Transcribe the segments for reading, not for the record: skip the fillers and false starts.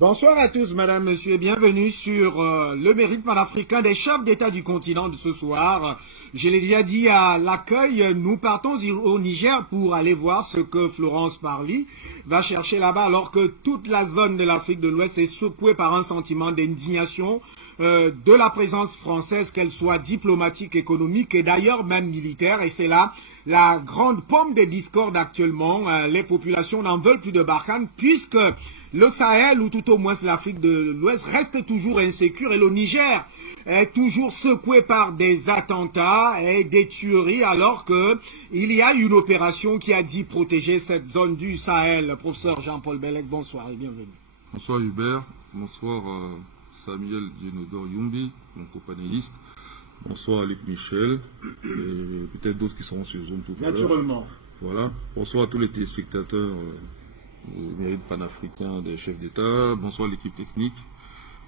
Bonsoir à tous, madame, monsieur, et bienvenue sur le mérite panafricain des chefs d'État du continent de ce soir. Je l'ai déjà dit à l'accueil, nous partons au Niger pour aller voir ce que Florence Parly va chercher là-bas, alors que toute la zone de l'Afrique de l'Ouest est secouée par un sentiment d'indignation de la présence française, qu'elle soit diplomatique, économique et d'ailleurs même militaire. Et c'est là la grande pomme des discordes actuellement. Les populations n'en veulent plus de Barkhane puisque le Sahel, ou tout au moins l'Afrique de l'Ouest, reste toujours insécure et le Niger est toujours secoué par des attentats et des tueries alors qu'il y a une opération qui a dit protéger cette zone du Sahel. Professeur Jean-Paul Bellec, bonsoir et bienvenue. Bonsoir Hubert, bonsoir Samuel Djenodor Yumbi, mon copanéliste. Bonsoir Luc Michel, et peut-être d'autres qui seront sur Zoom tout à l'heure. Naturellement. Voilà. Bonsoir à tous les téléspectateurs du mérite panafricain des chefs d'État. Bonsoir l'équipe technique.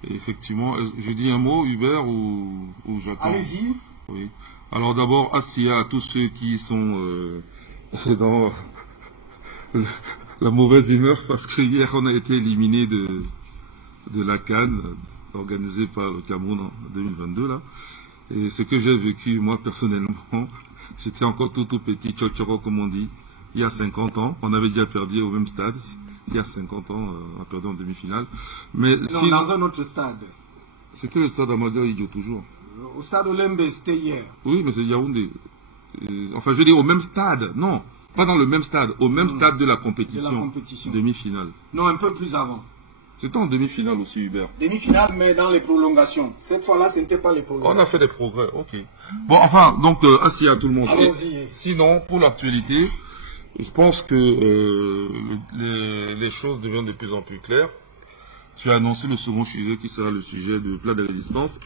Et effectivement, je dis un mot Hubert ou j'attends. Allez-y. Oui. Alors d'abord, Assia, à tous ceux qui sont dans la mauvaise humeur parce que hier on a été éliminé de la CAN organisée par le Cameroun en 2022 là. Et ce que j'ai vécu moi personnellement, j'étais encore tout petit, tchotchoro comme on dit, il y a 50 ans, on avait déjà perdu au même stade. Il y a 50 ans, on a perdu en demi-finale. Mais non, si... dans un autre stade. C'était le stade Amadou Idio toujours. Au stade Olembe, c'était hier. Oui, mais c'est Yaoundé. Enfin, je veux dire au même stade. Non, pas dans le même stade, au même stade de la compétition. Demi-finale. Non, un peu plus avant. C'était en demi-finale aussi, Hubert. Demi-finale, mais dans les prolongations. Cette fois-là, ce n'était pas les prolongations. On a fait des progrès, ok. Bon, enfin, donc, assis à tout le monde. Allons-y. Sinon, pour l'actualité, je pense que les choses deviennent de plus en plus claires. Tu as annoncé le second sujet qui sera le sujet du plat de résistance.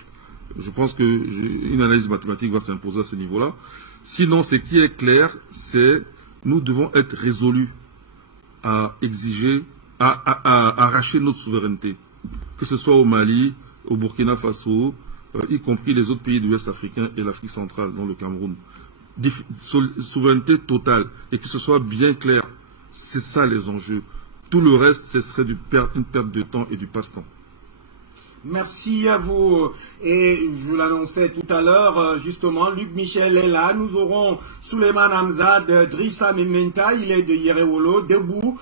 Je pense qu'une analyse mathématique va s'imposer à ce niveau-là. Sinon, ce qui est clair, c'est nous devons être résolus à exiger, à arracher notre souveraineté. Que ce soit au Mali, au Burkina Faso, y compris les autres pays de l'Ouest africain et l'Afrique centrale, dont le Cameroun. Souveraineté totale, et que ce soit bien clair. C'est ça les enjeux. Tout le reste, ce serait une perte de temps et du passe-temps. Merci à vous. Et je l'annonçais tout à l'heure, justement, Luc Michel est là. Nous aurons Souleymane Hamzad, Drissa Mementa, il est de Yerewolo, debout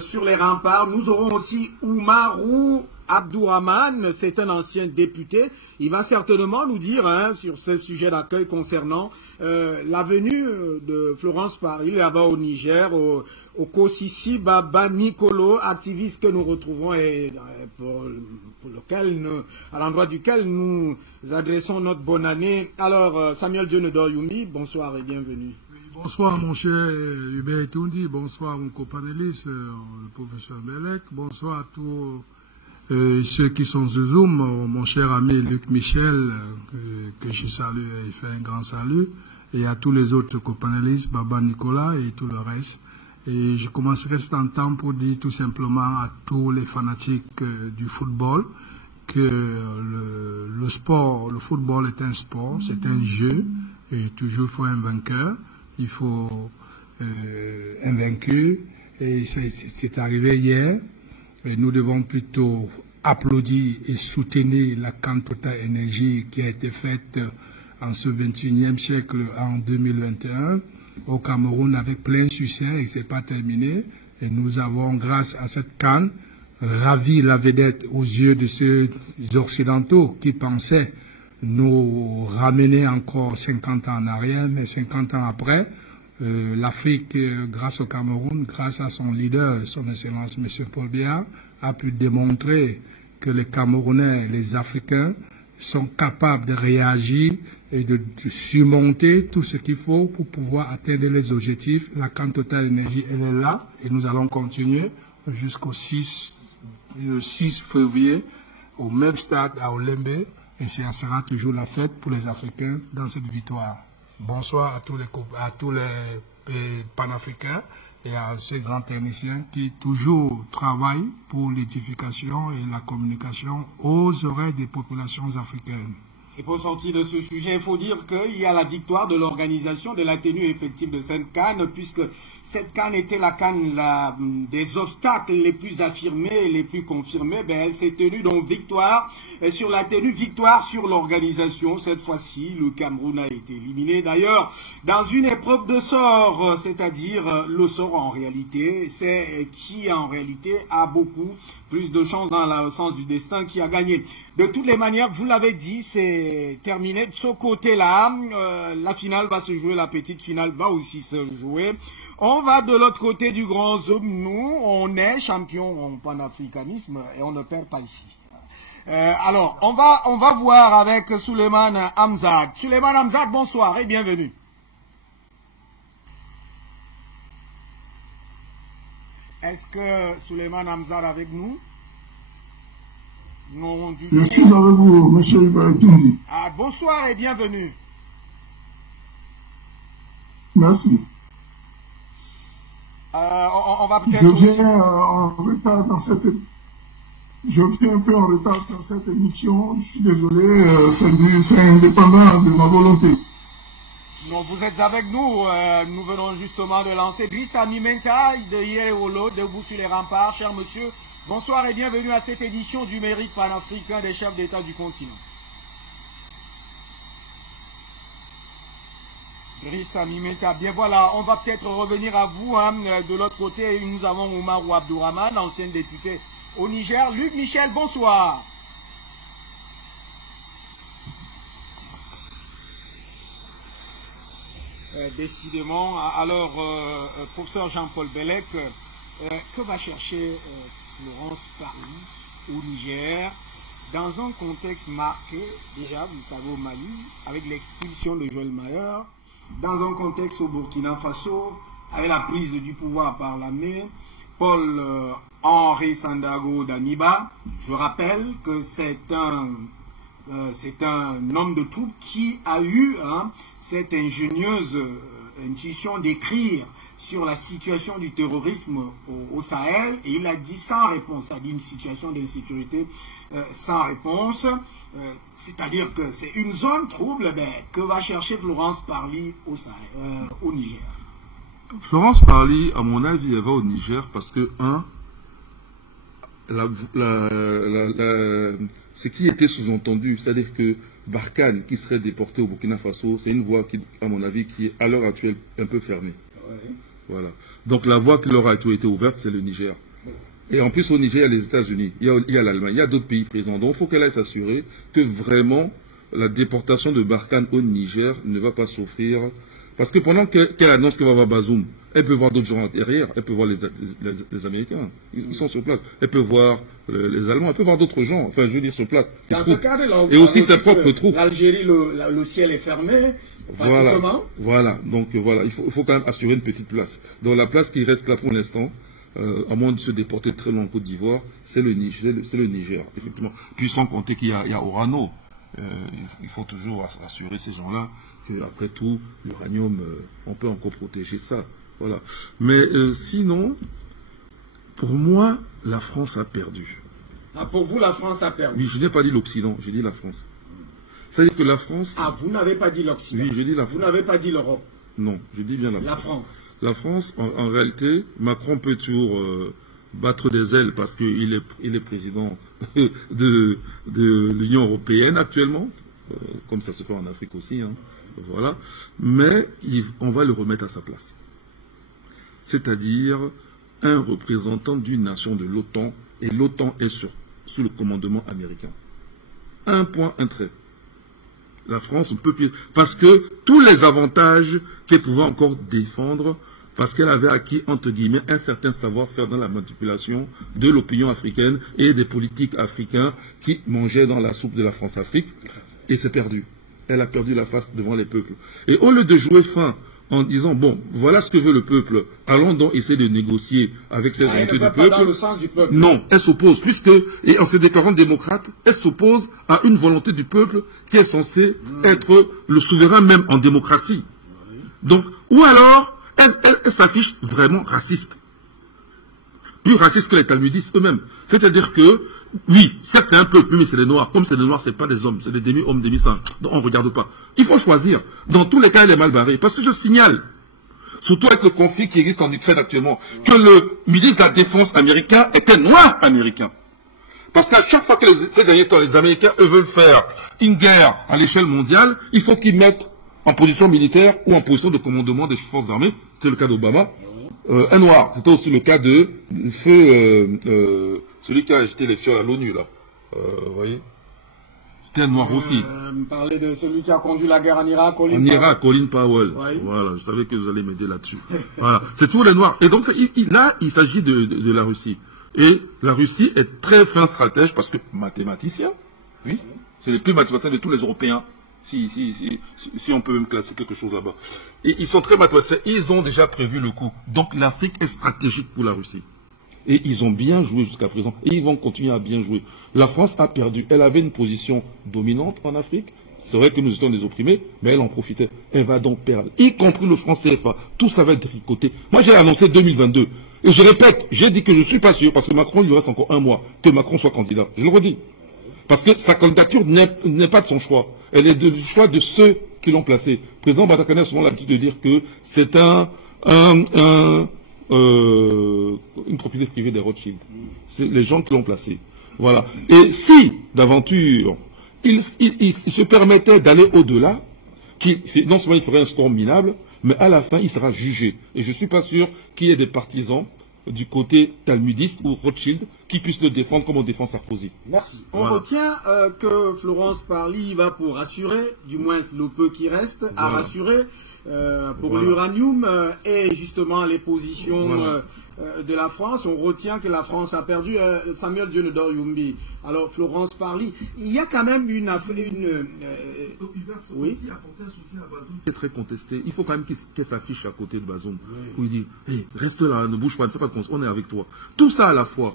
sur les remparts. Nous aurons aussi Oumarou Abdourahmane, c'est un ancien député. Il va certainement nous dire sur ce sujet d'accueil concernant la venue de Florence Parly là-bas au Niger, au Kosisi Baba Nicolo, activiste que nous retrouvons et à l'endroit duquel nous adressons notre bonne année. Alors, Samuel Djenodor Yumbi, bonsoir et bienvenue. Bonsoir mon cher Hubert Toundi, bonsoir mon copanéliste, le professeur Bellec, bonsoir à tous ceux qui sont sur Zoom, mon cher ami Luc Michel, que je salue et fais un grand salut, et à tous les autres copanélistes, Baba Nicolas et tout le reste. Et je commencerai cet temps pour dire tout simplement à tous les fanatiques du football que le football est un sport, c'est un jeu, et toujours il faut un vainqueur, il faut un vaincu, et c'est arrivé hier. Et nous devons plutôt applaudir et soutenir la CAN Total Énergie qui a été faite en ce 21e siècle, en 2021, au Cameroun avec plein succès et ce n'est pas terminé. Et nous avons, grâce à cette CAN, ravi la vedette aux yeux de ceux occidentaux qui pensaient nous ramener encore 50 ans en arrière, mais 50 ans après, l'Afrique, grâce au Cameroun, grâce à son leader, son Excellence M. Paul Biya, a pu démontrer que les Camerounais, les Africains, sont capables de réagir et de surmonter tout ce qu'il faut pour pouvoir atteindre les objectifs. La CAN Total Énergie, elle est là et nous allons continuer jusqu'au 6 février au même stade à Olembe et ça sera toujours la fête pour les Africains dans cette victoire. Bonsoir à tous les panafricains et à ces grands techniciens qui toujours travaillent pour l'édification et la communication aux oreilles des populations africaines. Et pour sortir de ce sujet, il faut dire qu'il y a la victoire de l'organisation de la tenue effective de cette CAN, puisque cette CAN était la CAN des obstacles les plus affirmés, les plus confirmés. Ben, elle s'est tenue donc victoire sur la tenue, victoire sur l'organisation. Cette fois-ci, le Cameroun a été éliminé. D'ailleurs, dans une épreuve de sort, c'est-à-dire le sort en réalité, c'est qui en réalité a beaucoup plus de chance dans le sens du destin qui a gagné. De toutes les manières, vous l'avez dit, c'est terminé. De ce côté-là, la finale va se jouer, la petite finale va aussi se jouer. On va de l'autre côté du grand zoom. Nous, on est champion en panafricanisme et on ne perd pas ici. Alors, on va voir avec Souleymane Hamzat. Souleymane Hamzat, bonsoir et bienvenue. Est-ce que Souleymane Hamzat est avec nous? Non, du tout. Je suis avec vous, monsieur Ibrahim. Ah, bonsoir et bienvenue. Merci. On va peut-être... Je viens en retard dans cette... Je viens un peu en retard dans cette émission. Je suis désolé, c'est indépendant de ma volonté. Non, vous êtes avec nous. Nous venons justement de lancer Drissa Mimenta de Yéréolo, debout sur les remparts. Cher monsieur, bonsoir et bienvenue à cette édition du mérite panafricain des chefs d'État du continent. Drissa Mimenta, bien voilà, on va peut-être revenir à vous. De l'autre côté, nous avons Oumarou Abdourahmane, ancien député au Niger. Luc Michel, bonsoir. Décidément, alors, professeur Jean-Paul Bellec, que va chercher Florence Parly au Niger dans un contexte marqué, déjà, vous savez, au Mali, avec l'expulsion de Joël Mayer, dans un contexte au Burkina Faso, avec la prise du pouvoir par l'armée, Paul-Henri Sandaogo Damiba. Je rappelle que c'est un homme de troupe qui a eu cette ingénieuse intuition d'écrire sur la situation du terrorisme au Sahel, et il a dit sans réponse, il a dit une situation d'insécurité sans réponse, c'est-à-dire que c'est une zone trouble. Que va chercher Florence Parly au Sahel, au Niger? Florence Parly, à mon avis, elle va au Niger parce que, ce qui était sous-entendu, c'est-à-dire que Barkhane, qui serait déporté au Burkina Faso, c'est une voie qui, à mon avis, qui est à l'heure actuelle un peu fermée. Ouais. Voilà. Donc la voie qui leur a été ouverte, c'est le Niger. Et en plus, au Niger, il y a les États-Unis, il y a l'Allemagne, il y a d'autres pays présents. Donc il faut qu'elle aille s'assurer que vraiment la déportation de Barkhane au Niger ne va pas s'offrir. Parce que pendant qu'elle annonce qu'elle va voir Bazoum, elle peut voir d'autres gens derrière, elle peut voir les Américains, ils sont sur place, elle peut voir les Allemands, elle peut voir d'autres gens, enfin je veux dire sur place. Dans ce cadre-là, et aussi ses propres troupes. L'Algérie, le ciel est fermé, voilà, donc voilà, il faut quand même assurer une petite place. Donc la place qui reste là pour l'instant, à moins de se déporter très loin en Côte d'Ivoire, c'est le Niger, effectivement. Puis sans compter qu'il y a Orano, il faut toujours assurer ces gens-là qu'après tout, l'uranium, on peut encore protéger ça. Voilà. Mais sinon, pour moi, la France a perdu. Ah, pour vous, la France a perdu? Oui, je n'ai pas dit l'Occident, j'ai dit la France. C'est-à-dire que la France... Ah, vous n'avez pas dit l'Occident? Oui, je dis la France. Vous n'avez pas dit l'Europe? Non, je dis bien la France. La France. La France, en réalité, Macron peut toujours battre des ailes parce qu'il est président de l'Union européenne actuellement, comme ça se fait en Afrique aussi, voilà. Mais on va le remettre à sa place. C'est-à-dire un représentant d'une nation de l'OTAN, et l'OTAN est sous le commandement américain. Un point, un trait. La France ne peut plus... Parce que tous les avantages qu'elle pouvait encore défendre, parce qu'elle avait acquis, entre guillemets, un certain savoir-faire dans la manipulation de l'opinion africaine et des politiques africains qui mangeaient dans la soupe de la France-Afrique, et c'est perdu. Elle a perdu la face devant les peuples. Et au lieu de jouer fin en disant, bon, voilà ce que veut le peuple, allons donc essayer de négocier avec cette volonté du peuple. Dans le sens du peuple. Non, elle s'oppose, et en se déclarant démocrate, elle s'oppose à une volonté du peuple qui est censée être le souverain même en démocratie. Donc, ou alors, elle s'affiche vraiment raciste. Plus raciste que les talmudistes eux-mêmes. C'est-à-dire que Oui, certes, c'est un peu plus, mais c'est des Noirs. Comme c'est des Noirs, c'est pas des hommes, c'est des demi-hommes, demi-sang. Donc, on ne regarde pas. Il faut choisir. Dans tous les cas, il est mal barré. Parce que je signale, surtout avec le conflit qui existe en Ukraine actuellement, que le ministre de la Défense américain était noir américain. Parce qu'à chaque fois que ces derniers temps, les Américains, eux, veulent faire une guerre à l'échelle mondiale, il faut qu'ils mettent en position militaire ou en position de commandement des forces armées. C'était le cas d'Obama. Un noir. C'était aussi le cas de celui qui a acheté les fioles à l'ONU, là. Vous voyez? C'était un noir aussi. Vous parlez de celui qui a conduit la guerre en Irak, Colin Powell. Oui. Voilà, je savais que vous allez m'aider là-dessus. Voilà, c'est tous les noirs. Et donc, là, il s'agit de la Russie. Et la Russie est très fin stratège parce que mathématicien, oui, c'est les plus mathématiciens de tous les Européens, si on peut même classer quelque chose là-bas. Et ils sont très mathématiciens, ils ont déjà prévu le coup. Donc l'Afrique est stratégique pour la Russie. Et ils ont bien joué jusqu'à présent. Et ils vont continuer à bien jouer. La France a perdu. Elle avait une position dominante en Afrique. C'est vrai que nous étions des opprimés, mais elle en profitait. Elle va donc perdre, y compris le franc CFA. Tout ça va être tricoté. Moi, j'ai annoncé 2022. Et je répète, j'ai dit que je ne suis pas sûr, parce que Macron, il lui reste encore un mois, que Macron soit candidat. Je le redis. Parce que sa candidature n'est pas de son choix. Elle est du choix de ceux qui l'ont placé. Le président Batakane a souvent l'habitude de dire que c'est une propriété privée des Rothschild. C'est les gens qui l'ont placé. Voilà. Et si, d'aventure, il se permettait d'aller au-delà, non seulement il ferait un score minable, mais à la fin, il sera jugé. Et je ne suis pas sûr qu'il y ait des partisans du côté talmudiste ou Rothschild qui puissent le défendre comme on défend Sarkozy. Merci. On Voilà. retient que Florence Parly va pour rassurer, du moins le peu qui reste, à rassurer pour l'uranium et justement les positions de la France. On retient que la France a perdu Samuel Dionedor Yumbi. Alors Florence Parly, il y a quand même oui. Qui est très contesté. Il faut quand même qu'elle s'affiche à côté de Bazoum. Pour lui dire, hey, reste là, ne bouge pas, ne fais pas de on est avec toi. Tout ça à la fois.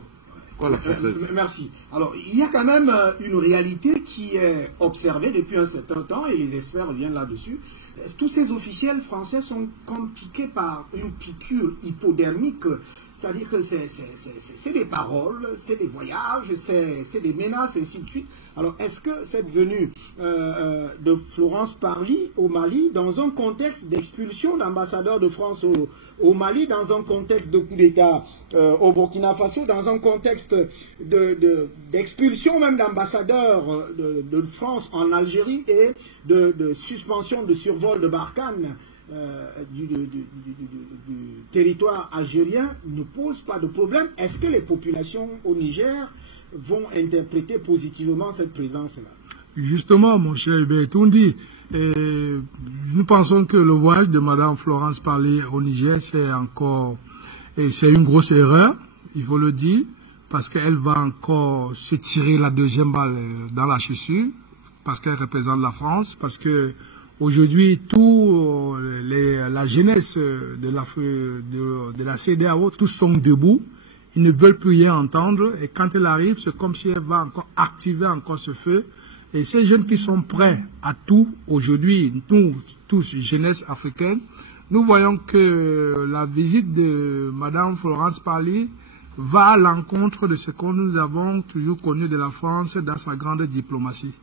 Voilà, française. Merci. Alors, il y a quand même une réalité qui est observée depuis un certain temps, et les experts reviennent là-dessus. Tous ces officiels français sont comme piqués par une piqûre hypodermique. C'est-à-dire que c'est des paroles, c'est des voyages, c'est des menaces, et ainsi de suite. Alors, est-ce que cette venue de Florence Parly au Mali, dans un contexte d'expulsion d'ambassadeurs de France au Mali, dans un contexte de coup d'État au Burkina Faso, dans un contexte d'expulsion même d'ambassadeurs de France en Algérie et de suspension de survol de Barkhane, du territoire algérien, ne pose pas de problème? Est-ce que les populations au Niger vont interpréter positivement cette présence-là? Justement, mon cher Hubert Toundi, nous pensons que le voyage de Mme Florence Parly au Niger, c'est une grosse erreur, il faut le dire, parce qu'elle va encore se tirer la deuxième balle dans la chaussure, parce qu'elle représente la France, parce que aujourd'hui, la jeunesse de la CEDEAO, tous sont debout. Ils ne veulent plus rien entendre. Et quand elle arrive, c'est comme si elle va encore activer encore ce feu. Et ces jeunes qui sont prêts à tout, aujourd'hui, nous, tous, jeunesse africaine, nous voyons que la visite de Mme Florence Parly va à l'encontre de ce que nous avons toujours connu de la France dans sa grande diplomatie.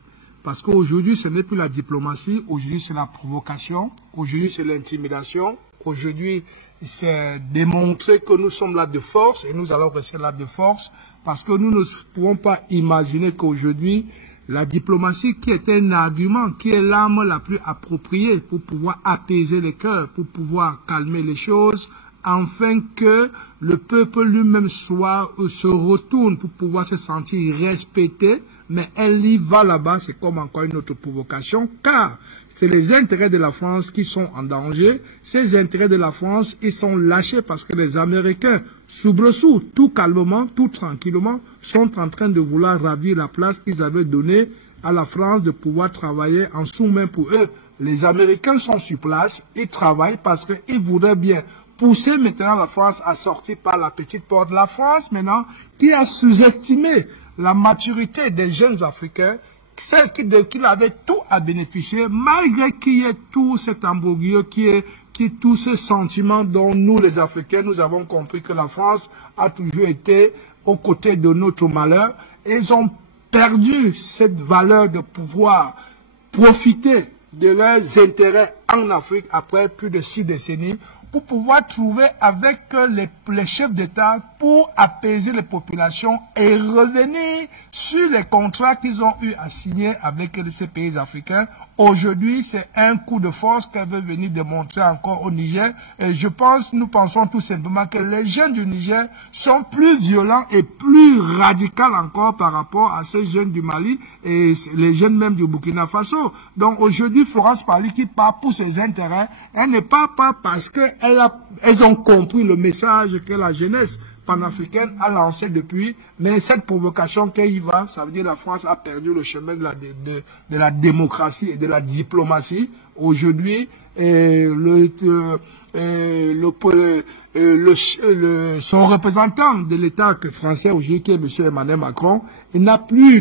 Parce qu'aujourd'hui, ce n'est plus la diplomatie, aujourd'hui c'est la provocation, aujourd'hui c'est l'intimidation, aujourd'hui c'est démontrer que nous sommes là de force et nous allons rester là de force parce que nous ne pouvons pas imaginer qu'aujourd'hui, la diplomatie qui est un argument, qui est l'arme la plus appropriée pour pouvoir apaiser les cœurs, pour pouvoir calmer les choses, afin que le peuple lui-même se retourne pour pouvoir se sentir respecté, mais elle y va là-bas, c'est comme encore une autre provocation, car c'est les intérêts de la France qui sont en danger. Ces intérêts de la France, ils sont lâchés parce que les Américains, soubresauts, tout calmement, tout tranquillement, sont en train de vouloir ravir la place qu'ils avaient donnée à la France de pouvoir travailler en sous-main pour eux. Les Américains sont sur place, ils travaillent parce qu'ils voudraient bien pousser maintenant la France à sortir par la petite porte. La France maintenant qui a sous-estimé la maturité des jeunes Africains, celle qui avait tout à bénéficier, malgré qu'il y ait tout cet embrouillé, qui est tous ces sentiments dont nous les Africains, nous avons compris que la France a toujours été aux côtés de notre malheur. ils ont perdu cette valeur de pouvoir profiter de leurs intérêts en Afrique après plus de 6 décennies pour pouvoir trouver avec les chefs d'État pour apaiser les populations et revenir sur les contrats qu'ils ont eu à signer avec ces pays africains. Aujourd'hui, c'est un coup de force qu'elle veut venir démontrer encore au Niger. Et nous pensons tout simplement que les jeunes du Niger sont plus violents et plus radicaux encore par rapport à ces jeunes du Mali et les jeunes même du Burkina Faso. Donc aujourd'hui, Florence Parly qui part pour ses intérêts, elle ne part pas parce qu'elles ont compris le message que la jeunesse panafricaine a lancé depuis, mais cette provocation qu'elle y va, ça veut dire que la France a perdu le chemin de la démocratie et de la diplomatie. Aujourd'hui, son représentant de l'État français aujourd'hui, qui est M. Emmanuel Macron, il n'a plus,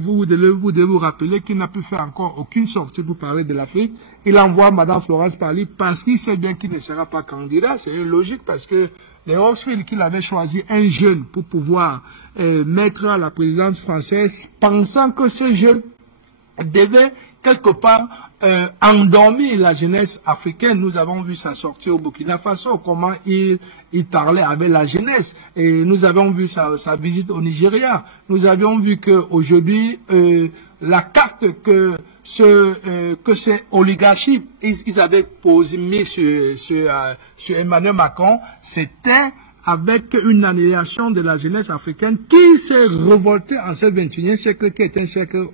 vous devez vous rappeler qu'il n'a pu faire encore aucune sortie pour parler de l'Afrique. Il envoie Mme Florence Parly parce qu'il sait bien qu'il ne sera pas candidat. C'est une logique parce que les Horsfield qu'il avait choisi un jeune pour pouvoir mettre à la présidence française, pensant que ce jeune devait quelque part endormir la jeunesse africaine. Nous avons vu sa sortie au Burkina Faso, comment il parlait avec la jeunesse. Et nous avons vu sa visite au Nigeria. Nous avions vu qu'aujourd'hui, la carte que ces oligarchies, ils avaient mis sur Emmanuel Macron, c'était avec une annihilation de la jeunesse africaine qui s'est révoltée en ce 21e siècle, qui est un siècle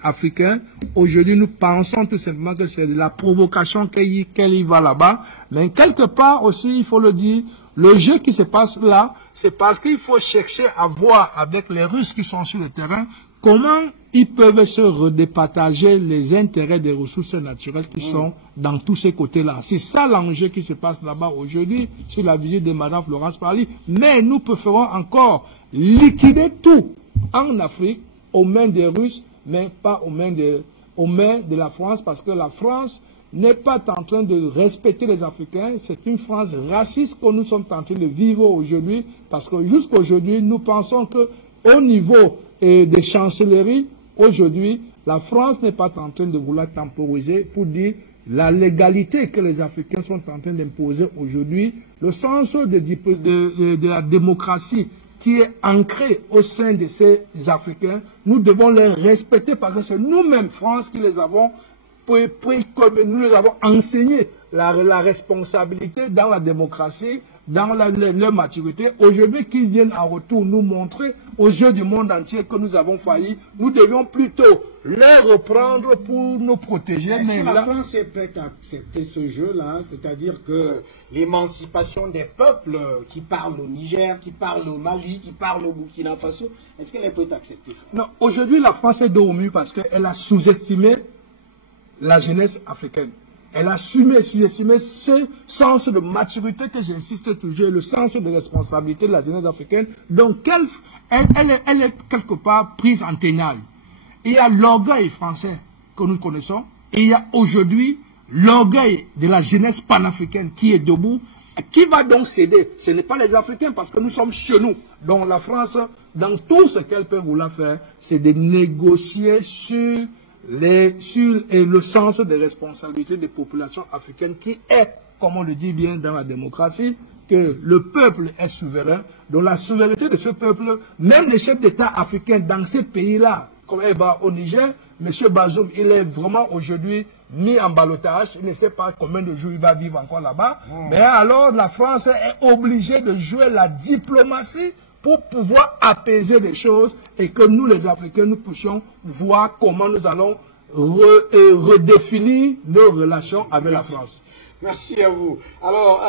africain. Aujourd'hui, nous pensons tout simplement que c'est de la provocation qu'elle y va là-bas. Mais quelque part aussi, il faut le dire, le jeu qui se passe là, c'est parce qu'il faut chercher à voir avec les Russes qui sont sur le terrain comment ils peuvent se redépartager les intérêts des ressources naturelles qui sont dans tous ces côtés-là. C'est ça l'enjeu qui se passe là-bas aujourd'hui sur la visite de Mme Florence Parly. Mais nous préférons encore liquider tout en Afrique aux mains des Russes, mais pas aux mains de la France, parce que la France n'est pas en train de respecter les Africains. C'est une France raciste que nous sommes en train de vivre aujourd'hui, parce que jusqu'à aujourd'hui, nous pensons que au niveau des chancelleries, aujourd'hui, la France n'est pas en train de vouloir temporiser pour dire la légalité que les Africains sont en train d'imposer aujourd'hui, le sens de la démocratie qui est ancré au sein de ces Africains. Nous devons les respecter parce que c'est nous-mêmes, France, qui les avons nous les avons enseigné la responsabilité dans la démocratie, dans leur maturité. Aujourd'hui, qu'ils viennent en retour nous montrer aux yeux du monde entier que nous avons failli, nous devions plutôt les reprendre pour nous protéger. Est-ce que la France est prête à accepter ce jeu-là, c'est-à-dire que l'émancipation des peuples qui parlent au Niger, qui parlent au Mali, qui parlent au Burkina Faso, est-ce qu'elle est prête à accepter ça? Non, aujourd'hui, la France est dos au mur parce qu'elle a sous-estimé la jeunesse africaine. Elle a sous-estimé ce sens de maturité que j'insiste toujours, le sens de responsabilité de la jeunesse africaine. Donc, elle est quelque part prise en ténal. Il y a l'orgueil français que nous connaissons, et il y a aujourd'hui l'orgueil de la jeunesse panafricaine qui est debout. Qui va donc céder? Ce n'est pas les Africains, parce que nous sommes chez nous. Donc la France, dans tout ce qu'elle peut vouloir faire, c'est de négocier sur le sens des responsabilités des populations africaines qui est, comme on le dit bien dans la démocratie, que le peuple est souverain. Donc la souveraineté de ce peuple, même les chefs d'État africains dans ces pays-là, comme au Niger, M. Bazoum, il est vraiment aujourd'hui mis en ballottage. Il ne sait pas combien de jours il va vivre encore là-bas. Mais alors la France est obligée de jouer la diplomatie pour pouvoir apaiser les choses et que nous, les Africains, nous puissions voir comment nous allons redéfinir nos relations avec la France. Merci à vous. Alors,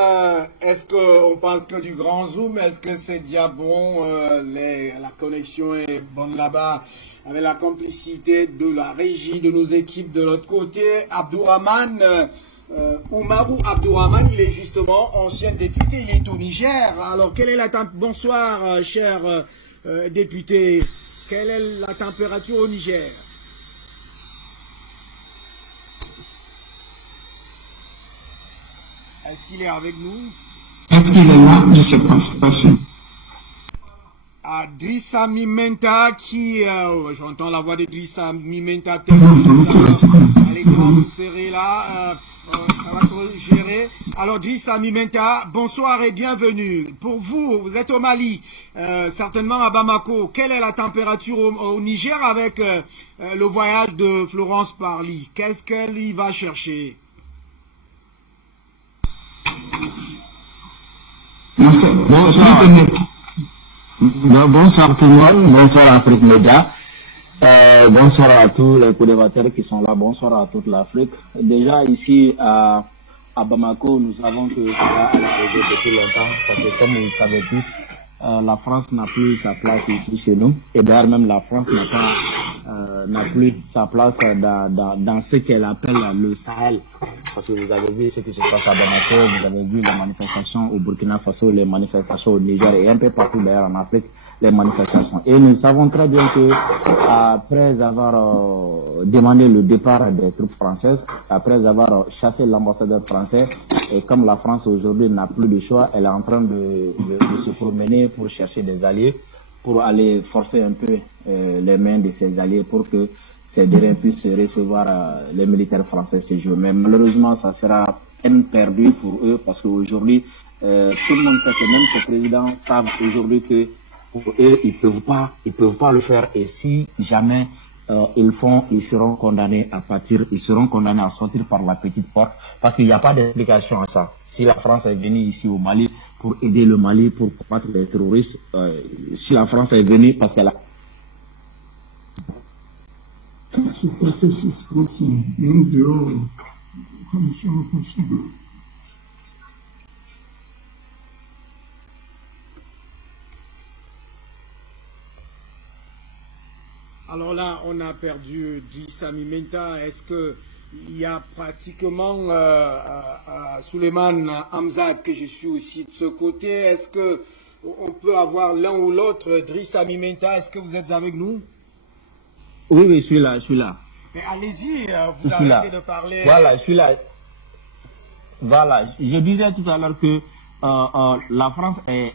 est-ce qu'on pense que du grand zoom, est-ce que c'est déjà bon, la connexion est bonne là-bas, avec la complicité de la régie, de nos équipes de l'autre côté, Abdourahmane, Oumarou Abdourahmane, il est justement ancien député, il est au Niger. Alors, quelle est la bonsoir, cher député, quelle est la température au Niger? Est-ce qu'il est avec nous? Est-ce qu'il est là? Je ne sais pas, c'est pas sûr. Ah, Drissa Mimenta qui, j'entends la voix de Drissa Mimenta, l'écran serré là, ça va se gérer. Alors Drissa Mimenta, bonsoir et bienvenue. Pour vous, vous êtes au Mali, certainement à Bamako. Quelle est la température au Niger avec le voyage de Florence Parly? Qu'est-ce qu'elle y va chercher? Bonsoir tout le monde, bonsoir Afrique Média, bonsoir à tous les co-débatteurs qui sont là, bonsoir à toute l'Afrique. Déjà ici à Bamako, nous savons que ça va arriver depuis longtemps, parce que comme vous le savez tous, la France n'a plus sa place ici chez nous, et d'ailleurs même la France n'a plus sa place dans ce qu'elle appelle le Sahel. Parce que vous avez vu ce qui se passe à Bamako, vous avez vu les manifestations au Burkina Faso, les manifestations au Niger et un peu partout d'ailleurs en Afrique, les manifestations. Et nous savons très bien que après avoir demandé le départ des troupes françaises, après avoir chassé l'ambassadeur français, et comme la France aujourd'hui n'a plus de choix, elle est en train de se promener pour chercher des alliés, pour aller forcer un peu les mains de ses alliés pour que ces derniers puissent recevoir les militaires français ces jours. Mais malheureusement, ça sera peine perdue pour eux parce qu'aujourd'hui, tout le monde sait que même ces présidents savent aujourd'hui que pour eux, ils peuvent pas le faire. Et si jamais ils seront condamnés à partir, ils seront condamnés à sortir par la petite porte parce qu'il n'y a pas d'explication à ça. Si la France est venue ici au Mali pour aider le Mali, pour combattre les terroristes, si la France est venue parce qu'elle a Alors là, on a perdu Drissa Mimenta. Est-ce que il y a pratiquement Souleymane Hamzat, que je suis aussi de ce côté. Est-ce que on peut avoir l'un ou l'autre? Drissa Mimenta, est-ce que vous êtes avec nous? Oui, je suis là. Mais allez-y, vous arrêtez de parler. Voilà, je suis là. Voilà, je disais tout à l'heure que la France est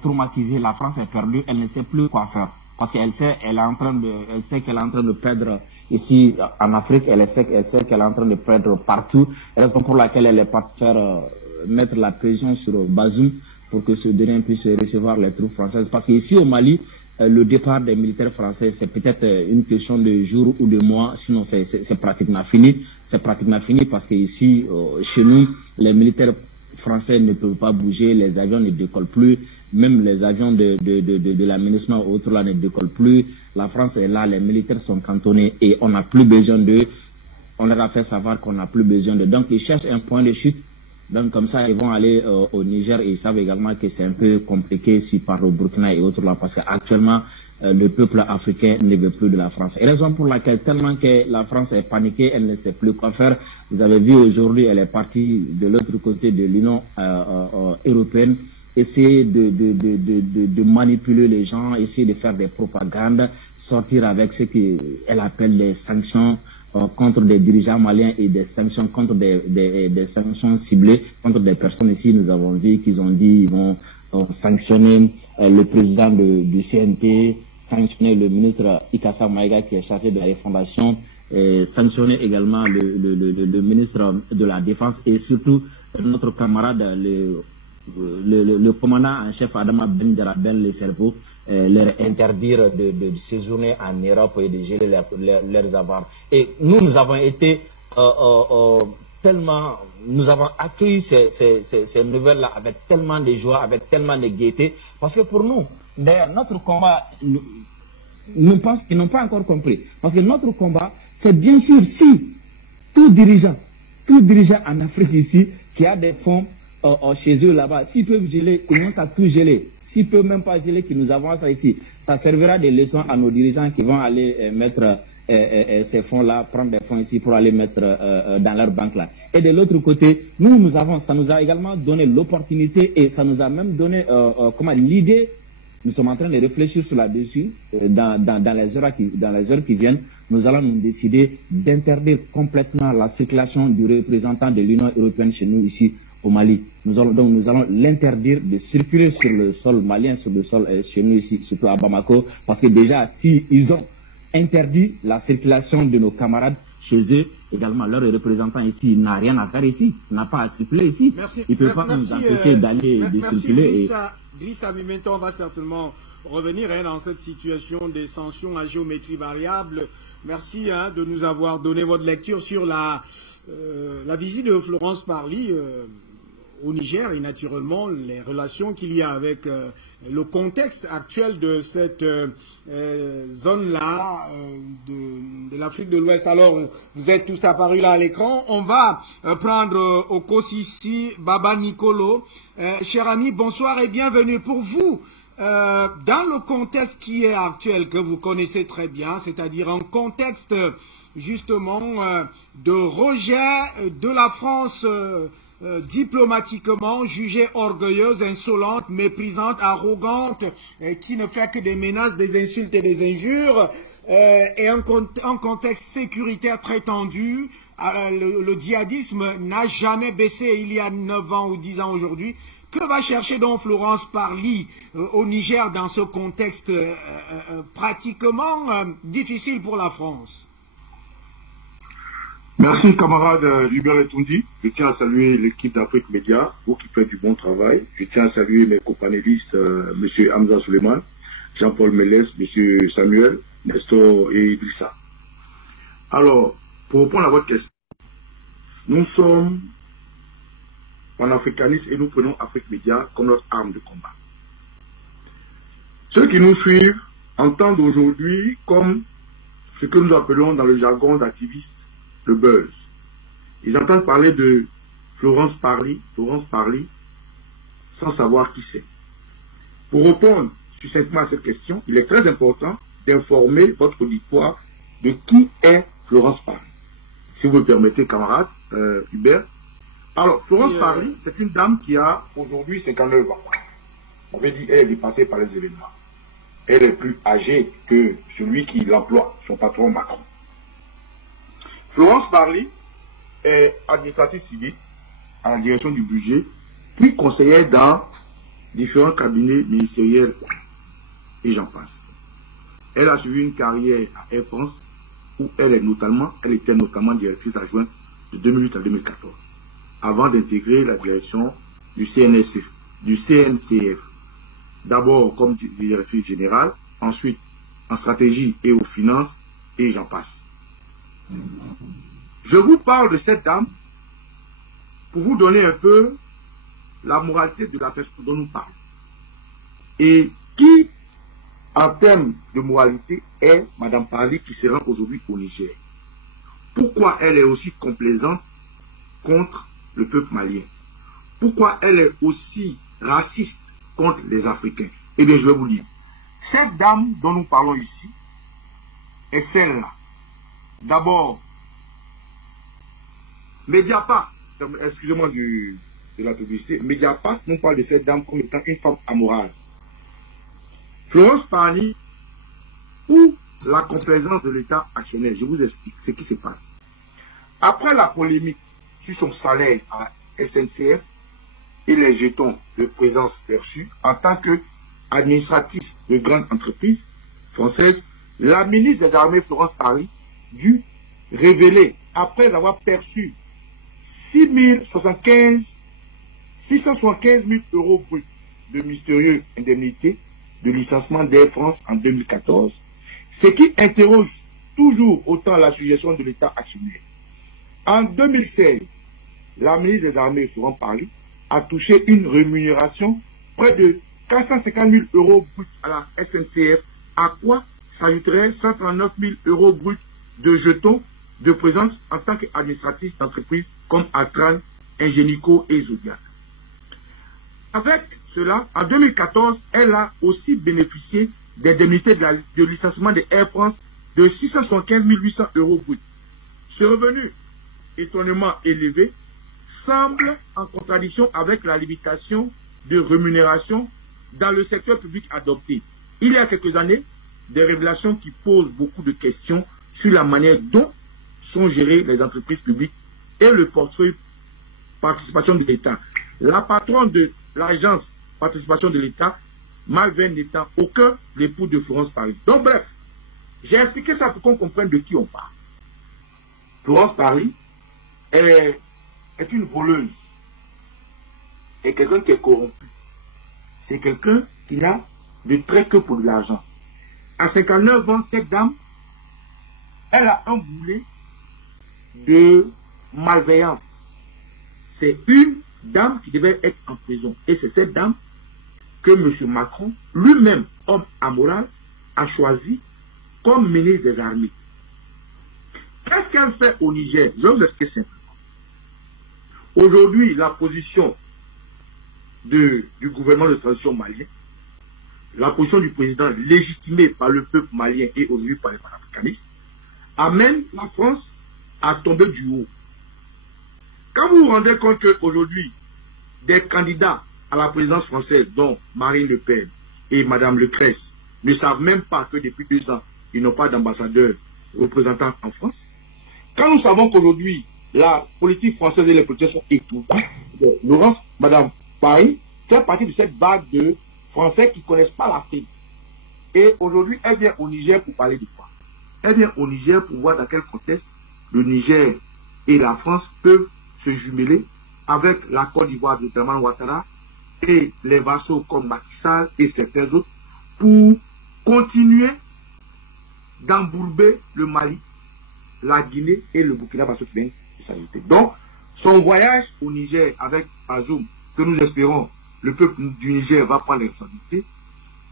traumatisée, la France est perdue, elle ne sait plus quoi faire. Parce qu'elle sait qu'elle est en train de perdre ici en Afrique, elle sait qu'elle est en train de perdre partout. Raison pour laquelle elle est partie faire mettre la pression sur Bazoum pour que ce dernier puisse recevoir les troupes françaises. Parce qu'ici au Mali, le départ des militaires français, c'est peut-être une question de jours ou de mois, sinon c'est pratiquement fini. C'est pratiquement fini parce qu'ici, chez nous, les militaires français ne peuvent pas bouger, les avions ne décollent plus, même les avions de l'aménagement autres là ne décollent plus. La France est là, les militaires sont cantonnés et on n'a plus besoin d'eux. On leur a fait savoir qu'on n'a plus besoin d'eux. Donc ils cherchent un point de chute. Donc comme ça, ils vont aller au Niger et ils savent également que c'est un peu compliqué s'ils partent au Burkina et autres là, parce qu'actuellement, le peuple africain ne veut plus de la France. Et raison pour laquelle, tellement que la France est paniquée, elle ne sait plus quoi faire. Vous avez vu aujourd'hui, elle est partie de l'autre côté de l'Union européenne, essayer de manipuler les gens, essayer de faire des propagandes, sortir avec ce qu'elle appelle des sanctions contre des dirigeants maliens et des sanctions contre des sanctions ciblées contre des personnes. Ici, nous avons vu qu'ils ont dit qu'ils vont sanctionner le président du CNT, sanctionner le ministre Ikassa Maïga qui est chargé de la refondation, sanctionner également le ministre de la Défense et surtout notre camarade, le commandant en chef Adama Ben Darabel, le cerveau, leur interdire de séjourner en Europe et de gérer leurs avoirs. Et nous avons été tellement, nous avons accueilli ces nouvelles-là avec tellement de joie, avec tellement de gaieté, parce que pour nous, d'ailleurs, notre combat, nous pensons qu'ils n'ont pas encore compris, parce que notre combat, c'est bien sûr si tout dirigeant en Afrique ici, qui a des fonds chez eux là-bas, s'ils peuvent geler, ils n'ont qu'à tout geler. S'ils peuvent même pas geler, qu'ils nous avancent ça ici, ça servira de leçon à nos dirigeants qui vont aller mettre ces fonds-là, prendre des fonds ici pour aller mettre dans leur banque là. Et de l'autre côté, ça nous a également donné l'opportunité et ça nous a même donné l'idée Nous sommes en train de réfléchir sur là-dessus. Dans les heures qui viennent, nous allons nous décider d'interdire complètement la circulation du représentant de l'Union européenne chez nous ici au Mali. Nous allons l'interdire de circuler sur le sol malien, sur le sol chez nous ici, surtout à Bamako, parce que déjà, si ils ont interdit la circulation de nos camarades chez eux, également leur représentant ici n'a rien à faire ici, n'a pas à circuler ici. Merci, ils ne peuvent pas nous empêcher d'aller, de circuler. Drissa Mimento, on va certainement revenir dans cette situation des sanctions à géométrie variable. Merci de nous avoir donné votre lecture sur la visite de Florence Parly au Niger et naturellement les relations qu'il y a avec le contexte actuel de cette zone-là de l'Afrique de l'Ouest. Alors, vous êtes tous apparus là à l'écran. On va prendre au Kosisi Baba Nicolo. Cher ami, bonsoir et bienvenue. Pour vous, dans le contexte qui est actuel, que vous connaissez très bien, c'est-à-dire un contexte justement de rejet de la France diplomatiquement jugée orgueilleuse, insolente, méprisante, arrogante, qui ne fait que des menaces, des insultes et des injures, et un contexte sécuritaire très tendu. Le djihadisme n'a jamais baissé il y a 9 ans ou 10 ans aujourd'hui. Que va chercher donc Florence Parly au Niger dans ce contexte pratiquement difficile pour la France? Merci camarade Hubert Etundi. Je tiens à saluer l'équipe d'Afrique Média, vous qui faites du bon travail. Je tiens à saluer mes copanélistes, M. Hamza Suleiman, Jean-Paul Mélès, M. Samuel, Nestor et Idrissa. Alors, pour répondre à votre question, nous sommes panafricanistes et nous prenons Afrique Média comme notre arme de combat. Ceux qui nous suivent entendent aujourd'hui comme ce que nous appelons dans le jargon d'activistes le buzz. Ils entendent parler de Florence Parly, sans savoir qui c'est. Pour répondre succinctement à cette question, il est très important d'informer votre auditoire de qui est Florence Parly. Si vous me permettez, camarade Hubert. Alors, Florence Parly, c'est une dame qui a aujourd'hui 59 ans. On veut dire, elle est passée par les événements. Elle est plus âgée que celui qui l'emploie, son patron Macron. Florence Parly est administratrice civile à la direction du budget, puis conseillère dans différents cabinets ministériels et j'en passe. Elle a suivi une carrière à Air France où elle était notamment directrice adjointe de 2008 à 2014, avant d'intégrer la direction du CNCF. D'abord comme directrice générale, ensuite en stratégie et aux finances et j'en passe. Je vous parle de cette dame pour vous donner un peu la moralité de la personne dont nous parlons. Et qui, en termes de moralité, est Madame Parly qui se rend aujourd'hui au Niger. Pourquoi elle est aussi complaisante contre le peuple malien? Pourquoi elle est aussi raciste contre les Africains? Eh bien, je vais vous dire. Cette dame dont nous parlons ici est celle-là. D'abord, Mediapart, excusez-moi de la publicité, Mediapart nous parle de cette dame comme étant une femme amorale. Florence Parly, ou la complaisance de l'État actionnaire, je vous explique ce qui se passe. Après la polémique sur son salaire à la SNCF et les jetons de présence perçus en tant qu'administratrice de grande entreprise française, la ministre des Armées Florence Parly dut révéler, après avoir perçu 675 000 euros bruts de mystérieuses indemnités de licenciement d'Air France en 2014, ce qui interroge toujours autant la suggestion de l'État actionnaire. En 2016, la ministre des Armées Florence Parly a touché une rémunération près de 450 000 euros bruts à la SNCF, à quoi s'ajouterait 139 000 euros bruts de jetons de présence en tant qu'administratrice d'entreprise comme Altran, Ingenico et Zodiac. Avec cela, en 2014, elle a aussi bénéficié d'indemnités de licenciement de Air France de 675 800 euros bruts. Ce revenu, étonnamment élevé, semble en contradiction avec la limitation de rémunération dans le secteur public adopté. Il y a quelques années, des révélations qui posent beaucoup de questions sur la manière dont sont gérées les entreprises publiques et le portefeuille participation de l'État. La patronne de l'agence participation de l'État, Malvin n'étant aucun l'époux de Florence Parly. Donc bref, j'ai expliqué ça pour qu'on comprenne de qui on parle. Florence Parly est une voleuse. Et quelqu'un qui est corrompu. C'est quelqu'un qui n'a de trait que pour de l'argent. À 59 ans, cette dame, elle a un boulet de malveillance. C'est une dame qui devait être en prison. Et c'est cette dame que M. Macron, lui-même, homme amoral, a choisi comme ministre des Armées. Qu'est-ce qu'elle fait au Niger? Je vais vous expliquer simplement. Aujourd'hui, la position du gouvernement de transition malien, la position du président légitimée par le peuple malien et aujourd'hui par les panafricanistes, amène la France à tomber du haut. Quand vous vous rendez compte qu'aujourd'hui, des candidats à la présidence française, dont Marine Le Pen et Mme Lecresse, ne savent même pas que depuis 2 ans, ils n'ont pas d'ambassadeur représentant en France. Quand nous savons qu'aujourd'hui, la politique française et les politiciens sont étouffés, Laurence, Mme Paris, fait partie de cette vague de Français qui ne connaissent pas l'Afrique. Et aujourd'hui, elle vient au Niger pour parler de quoi? Elle vient au Niger pour voir dans quel contexte le Niger et la France peuvent se jumeler avec la Côte d'Ivoire de Draman Ouattara et les vassaux comme Macky Sall et certains autres pour continuer d'embourber le Mali, la Guinée et le Burkina Faso qui viennent de s'ajouter. Donc, son voyage au Niger avec Bazoum, que nous espérons le peuple du Niger va prendre les responsabilités,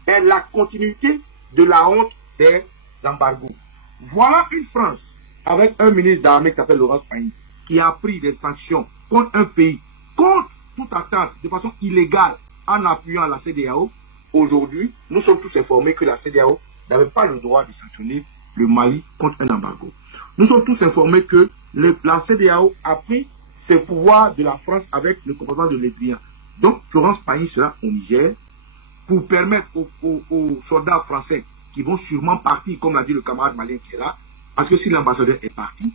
est la continuité de la honte des embargos. Voilà une France avec un ministre d'armée qui s'appelle Laurence Pagny, qui a pris des sanctions contre un pays, contre toute attente, de façon illégale, en appuyant la CEDEAO. Aujourd'hui, nous sommes tous informés que la CEDEAO n'avait pas le droit de sanctionner le Mali contre un embargo. Nous sommes tous informés que la CEDEAO a pris ses pouvoirs de la France avec le commandement de l'Étrian. Donc, Florence Pagny sera au Niger pour permettre aux soldats français qui vont sûrement partir, comme l'a dit le camarade malien qui est là, parce que si l'ambassadeur est parti,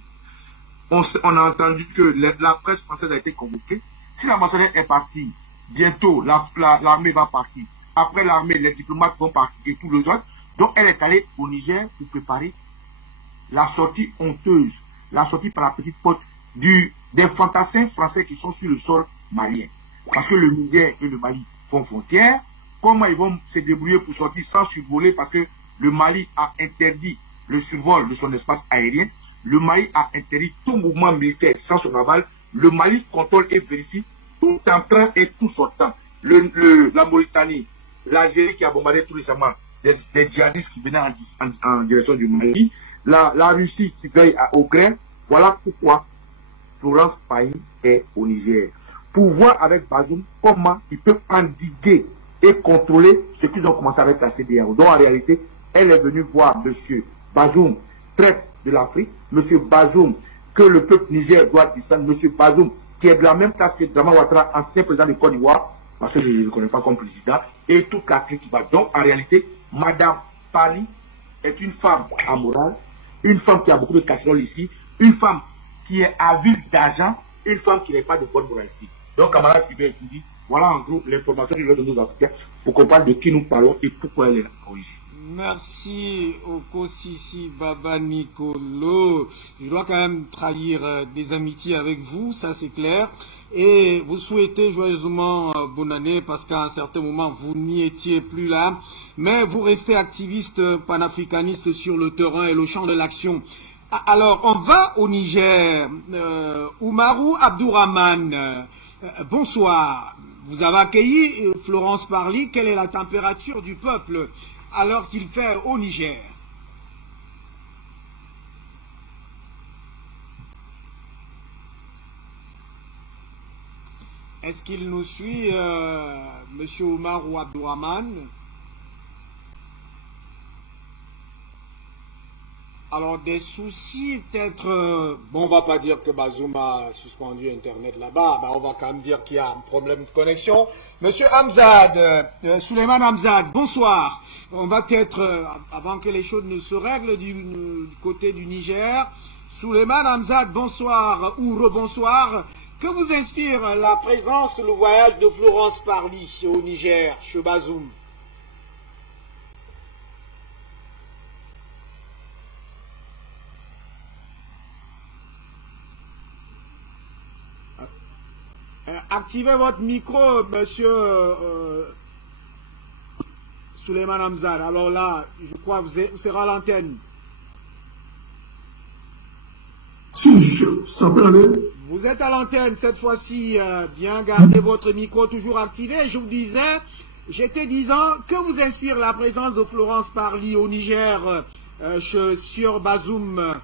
on a entendu que la presse française a été convoquée. Si l'ambassadeur est parti, bientôt l'armée va partir. Après l'armée, les diplomates vont partir et tout le reste. Donc elle est allée au Niger pour préparer la sortie honteuse, la sortie par la petite porte des fantassins français qui sont sur le sol malien. Parce que le Niger et le Mali font frontière. Comment ils vont se débrouiller pour sortir sans survoler, parce que le Mali a interdit le survol de son espace aérien. Le Mali a interdit tout mouvement militaire sans son aval. Le Mali contrôle et vérifie tout entrant et tout sortant. La Mauritanie, l'Algérie qui a bombardé tout récemment des djihadistes qui venaient en direction du Mali, la Russie qui veille au grain. Voilà pourquoi Florence Pagny est au Niger. Pour voir avec Bazoum comment ils peuvent endiguer et contrôler ce qu'ils ont commencé avec la CEDEAO. Donc en réalité, elle est venue voir M. Bazoum, traite de l'Afrique, M. Bazoum, que le peuple Niger doit descendre, M. Bazoum, qui est de la même classe que Draman Ouattara, ancien président de Côte d'Ivoire, parce que je ne le connais pas comme président, et toute l'Afrique qui va. Donc en réalité, Mme Pagny est une femme amorale, une femme qui a beaucoup de casseroles ici, une femme qui est avide d'argent, une femme qui n'est pas de bonne moralité. Donc, camarade Hubert dit, voilà en gros l'information que je vais donner aux Africains pour comprendre de qui nous parlons et pourquoi elle est là. Merci Okosisi Baba Nicolo. Je dois quand même trahir des amitiés avec vous, ça c'est clair. Et vous souhaitez joyeusement bonne année parce qu'à un certain moment vous n'y étiez plus là. Mais vous restez activiste panafricaniste sur le terrain et le champ de l'action. Alors on va au Niger. Oumarou Abdourahmane. Bonsoir. Vous avez accueilli Florence Parly. Quelle est la température du peuple alors qu'il fait au Niger? Est-ce qu'il nous suit, M. Oumarou Abdourahmane? Alors, des soucis, peut-être... bon, on va pas dire que Bazoum a suspendu Internet là-bas. On va quand même dire qu'il y a un problème de connexion. Monsieur Hamzad, Souleymane Hamzad, bonsoir. On va peut-être, avant que les choses ne se règlent du côté du Niger, Souleymane Hamzad, bonsoir ou rebonsoir. Que vous inspire la présence, le voyage de Florence Parly au Niger, chez Bazoum? Activez votre micro, monsieur Souleymane Hamzad. Alors là, je crois que vous serez à l'antenne. Si, ça peut aller. Vous êtes à l'antenne cette fois-ci. Bien gardez votre micro toujours activé. Je vous disais, j'étais disant, que vous inspire la présence de Florence Parly au Niger sur Bazoum?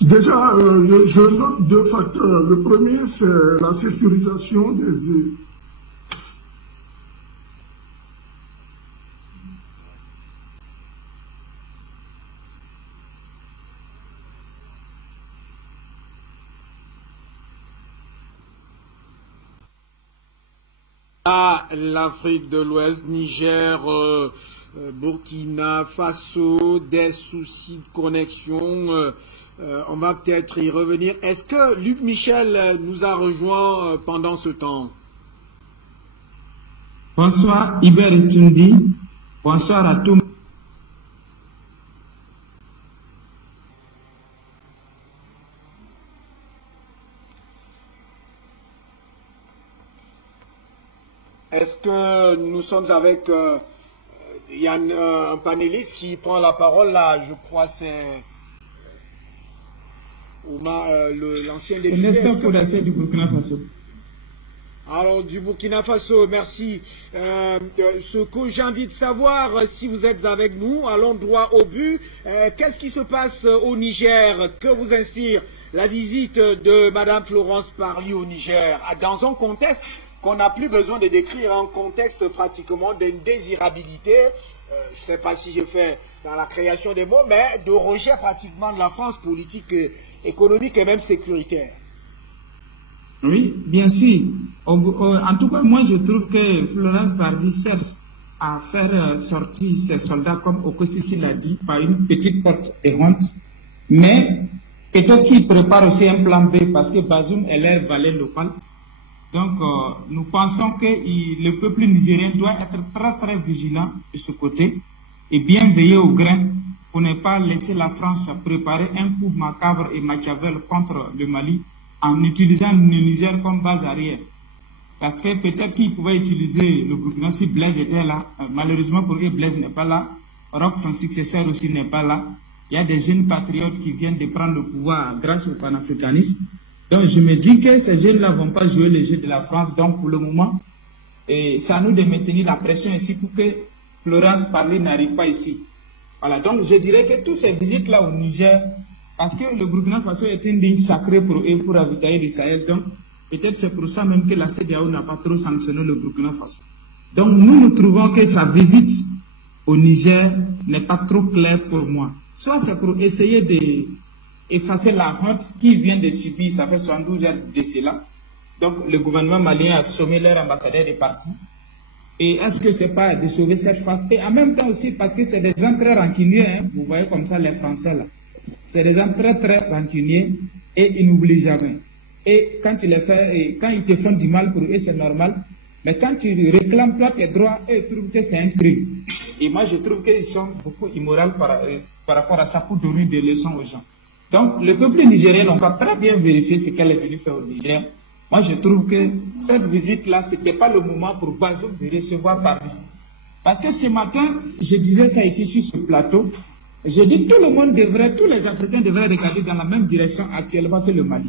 Déjà, je note deux facteurs. Le premier, c'est la sécurisation des îles. L'Afrique de l'Ouest, Niger, Burkina Faso, des soucis de connexion. On va peut-être y revenir. Est-ce que Luc Michel nous a rejoint pendant ce temps? Bonsoir Iber Tundi. Bonsoir à tous. Est-ce que nous sommes avec... il y a un panéliste qui prend la parole là, je crois c'est... l'ancien député du Burkina Faso. Alors, du Burkina Faso, merci. Ce que j'ai envie de savoir, si vous êtes avec nous, allons droit au but. Qu'est-ce qui se passe au Niger? Que vous inspire la visite de Madame Florence Parly au Niger, dans un contexte qu'on n'a plus besoin de décrire, un contexte pratiquement d'une désirabilité, je ne sais pas si je fais dans la création des mots, mais de rejet pratiquement de la France politique, économique et même sécuritaire. Oui, bien sûr. En tout cas, moi je trouve que Florence Parly cherche à faire sortir ses soldats, comme Okosisi l'a dit, par une petite porte de honte. Mais peut-être qu'il prépare aussi un plan B parce que Bazoum est leur valet local. Donc, nous pensons que le peuple nigérien doit être très très vigilant de ce côté et bien veiller au grain pour ne pas laisser la France préparer un coup macabre et machiavel contre le Mali en utilisant le Niger comme base arrière. Parce que peut-être qu'il pouvait utiliser le Burkina si Blaise était là. Malheureusement pour eux, Blaise n'est pas là. Roch, son successeur aussi, n'est pas là. Il y a des jeunes patriotes qui viennent de prendre le pouvoir grâce au panafricanisme. Donc je me dis que ces jeunes-là ne vont pas jouer les jeux de la France. Donc pour le moment, c'est à nous de maintenir la pression ici pour que Florence Parly n'arrive pas ici. Voilà, donc je dirais que toutes ces visites-là au Niger, parce que le Burkina Faso est une ligne sacrée pour eux, pour ravitailler le Sahel. Donc peut-être c'est pour ça même que la CEDEAO n'a pas trop sanctionné le Burkina Faso. Donc nous trouvons que sa visite au Niger n'est pas trop claire pour moi. Soit c'est pour essayer de effacer la honte qu'ils viennent de subir, ça fait 72 heures de cela. Donc le gouvernement malien a sommé leur ambassadeur de partir. Et est-ce que c'est pas de sauver cette face? Et en même temps aussi parce que c'est des gens très rancuniers, hein, vous voyez comme ça les Français là. C'est des gens très très rancuniers et ils n'oublient jamais. Et quand tu les fais, et quand ils te font du mal pour eux, c'est normal. Mais quand tu réclames toi tes droits, eux ils trouvent que c'est un crime. Et moi je trouve qu'ils sont beaucoup immoraux par rapport à ça pour donner des leçons aux gens. Donc, le peuple nigérien n'a pas très bien vérifié ce qu'elle est venue faire au Niger. Moi, je trouve que cette visite-là, ce n'était pas le moment pour Bazoum de recevoir Parly. Parce que ce matin, je disais ça ici sur ce plateau, je dis que tout le monde devrait, tous les Africains devraient regarder dans la même direction actuellement que le Mali.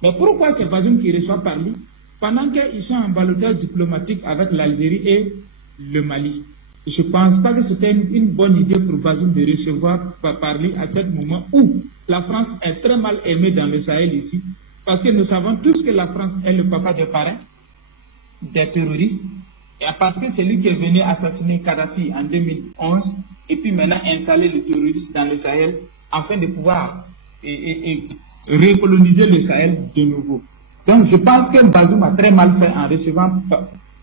Mais pourquoi c'est Bazoum qui reçoit Parly pendant qu'ils sont en ballottage diplomatique avec l'Algérie et le Mali? Je ne pense pas que c'était une bonne idée pour Bazoum de recevoir Parly à ce moment où la France est très mal aimée dans le Sahel ici, parce que nous savons tous que la France est le papa des parrains des terroristes, et parce que c'est lui qui est venu assassiner Kadhafi en 2011, et puis maintenant installer les terroristes dans le Sahel afin de pouvoir recoloniser le Sahel de nouveau. Donc je pense que Bazoum a très mal fait en recevant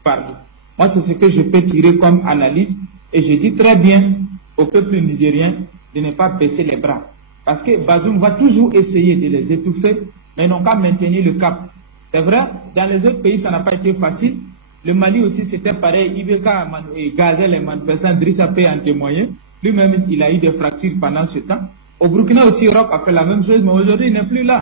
Parly. Moi, c'est ce que je peux tirer comme analyse, et je dis très bien au peuple nigérien de ne pas baisser les bras. Parce que Bazoum va toujours essayer de les étouffer, mais ils n'ont qu'à maintenir le cap. C'est vrai, dans les autres pays, ça n'a pas été facile. Le Mali aussi, c'était pareil. Ibeka gazait les manifestants, Drissa P en témoignait. Lui-même, il a eu des fractures pendant ce temps. Au Burkina aussi, Roch a fait la même chose, mais aujourd'hui, il n'est plus là.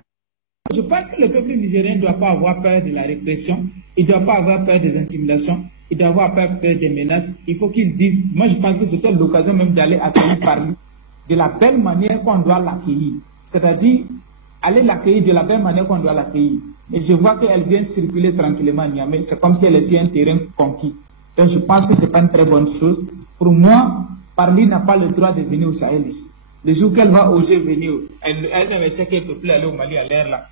Je pense que le peuple nigérien ne doit pas avoir peur de la répression, il ne doit pas avoir peur des intimidations, il doit avoir peur des menaces. Il faut qu'ils disent, moi je pense que c'était l'occasion même d'aller accueillir Parly de la belle manière qu'on doit l'accueillir. C'est-à-dire, aller l'accueillir de la belle manière qu'on doit l'accueillir. Et je vois qu'elle vient circuler tranquillement à Niamey, c'est comme si elle était un terrain conquis. Donc je pense que ce n'est pas une très bonne chose. Pour moi, Parly n'a pas le droit de venir au Sahel ici. Le jour qu'elle va oser venir, elle sait qu'elle ne peut plus aller au Mali à l'air là.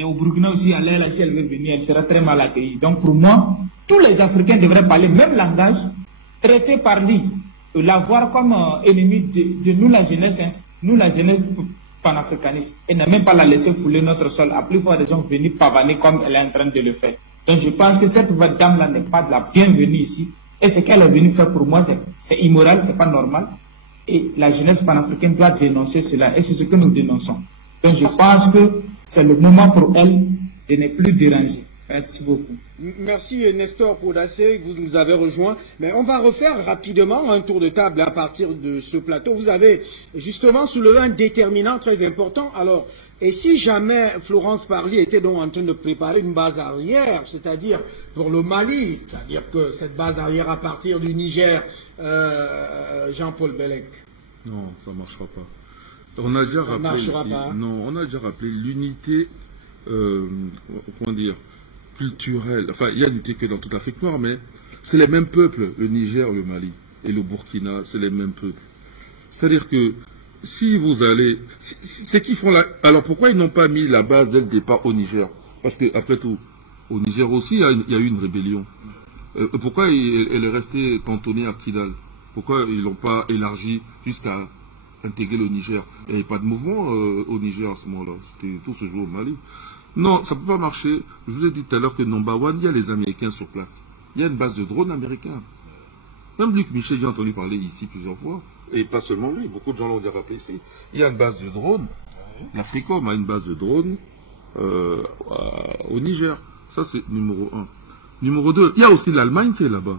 Et au Burkina aussi, à l'air là, si elle veut venir, elle sera très mal accueillie. Donc pour moi, tous les Africains devraient parler le même langage, traiter Parly, l'avoir comme ennemi de nous la jeunesse, nous la jeunesse panafricaniste, et ne même pas la laisser fouler notre sol, à plus forte raison venir pavaner comme elle est en train de le faire. Donc je pense que cette dame-là n'est pas de la bienvenue ici, et ce qu'elle est venue faire pour moi, c'est immoral, c'est pas normal. Et la jeunesse panafricaine doit dénoncer cela, et c'est ce que nous dénonçons. Donc je pense que c'est le moment pour elle de ne plus déranger. Merci beaucoup. Merci Nestor Podassé, vous nous avez rejoint. Mais on va refaire rapidement un tour de table à partir de ce plateau. Vous avez justement soulevé un déterminant très important. Alors, et si jamais Florence Parly était donc en train de préparer une base arrière, c'est-à-dire pour le Mali, c'est-à-dire que cette base arrière à partir du Niger, Jean-Paul Bellec? Non, ça ne marchera pas. On a déjà rappelé ici, non, on a déjà rappelé l'unité, comment dire, culturelle. Enfin, il y a l'unité que dans toute l'Afrique noire, mais c'est les mêmes peuples, le Niger, le Mali et le Burkina, c'est les mêmes peuples. C'est-à-dire que si vous allez, c'est qu'ils font la. Alors pourquoi ils n'ont pas mis la base dès le départ au Niger? Parce que après tout, au Niger aussi, il y a eu une rébellion. Pourquoi elle est restée cantonnée à Kidal? Pourquoi ils l'ont pas élargi jusqu'à intégrer le Niger? Il n'y avait pas de mouvement au Niger à ce moment-là. C'était tout se jouait au Mali. Non, ça ne peut pas marcher. Je vous ai dit tout à l'heure que Number One, il y a les Américains sur place. Il y a une base de drones américains. Même Luc Michel, j'ai entendu parler ici plusieurs fois. Et pas seulement lui, beaucoup de gens l'ont déjà rappelé ici. Il y a une base de drones. L'Africom a une base de drones au Niger. Ça, c'est numéro 1. Numéro 2, il y a aussi l'Allemagne qui est là-bas.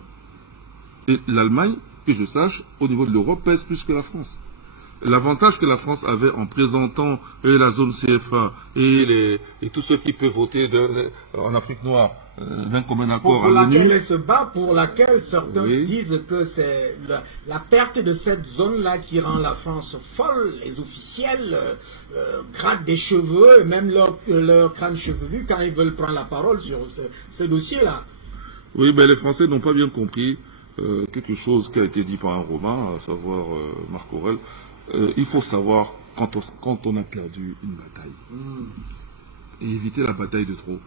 Et l'Allemagne, que je sache, au niveau de l'Europe, pèse plus que la France. L'avantage que la France avait en présentant la zone CFA et tous ceux qui peuvent voter en Afrique noire d'un commun accord pour laquelle elle se bat, pour laquelle certains disent que c'est la perte de cette zone-là qui rend la France folle. Les officiels grattent des cheveux, et même leur crâne chevelu, quand ils veulent prendre la parole sur ce dossier-là. Oui, mais les Français n'ont pas bien compris quelque chose qui a été dit par un Romain, à savoir Marc Aurèle. Il faut savoir quand on a perdu une bataille. Et éviter la bataille de trop.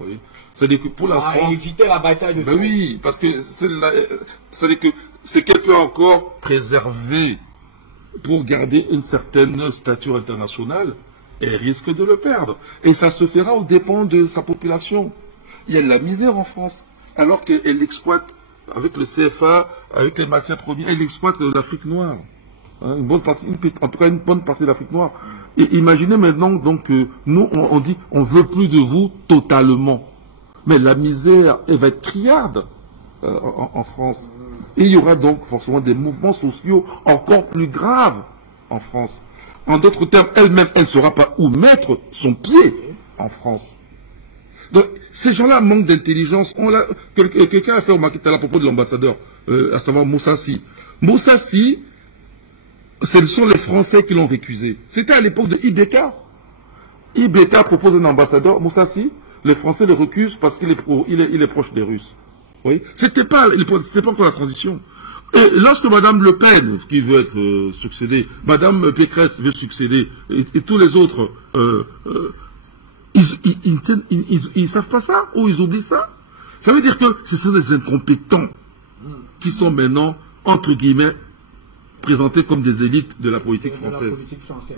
Oui. C'est-à-dire que pour la France... éviter la bataille de trop. Oui, parce que c'est-à-dire que c'est qu'elle peut encore préserver pour garder une certaine stature internationale, elle risque de le perdre. Et ça se fera aux dépens de sa population. Il y a de la misère en France, alors qu'elle exploite, avec le CFA, avec les matières premières, elle exploite l'Afrique noire. Une bonne partie, en tout cas une bonne partie de l'Afrique noire. Et imaginez maintenant donc que nous on dit on veut plus de vous totalement, mais la misère elle va être criarde en France. Et il y aura donc forcément des mouvements sociaux encore plus graves en France. En d'autres termes, elle-même elle ne saura pas où mettre son pied en France. Donc ces gens-là manquent d'intelligence. Quelqu'un a fait remarquer à propos de l'ambassadeur, à savoir Moussassi. Moussassi, ce sont les Français qui l'ont récusé. C'était à l'époque de Ibeka. Ibeka propose un ambassadeur, Moussassi, les Français le recusent parce qu'il est proche des Russes. Oui. C'était pas encore la transition. Et lorsque Madame Le Pen, qui veut être succédée, Madame Pécresse veut succéder, et tous les autres, ils savent pas ça, ou ils oublient ça. Ça veut dire que ce sont des incompétents qui sont maintenant, entre guillemets, présentés comme des élites de la politique française.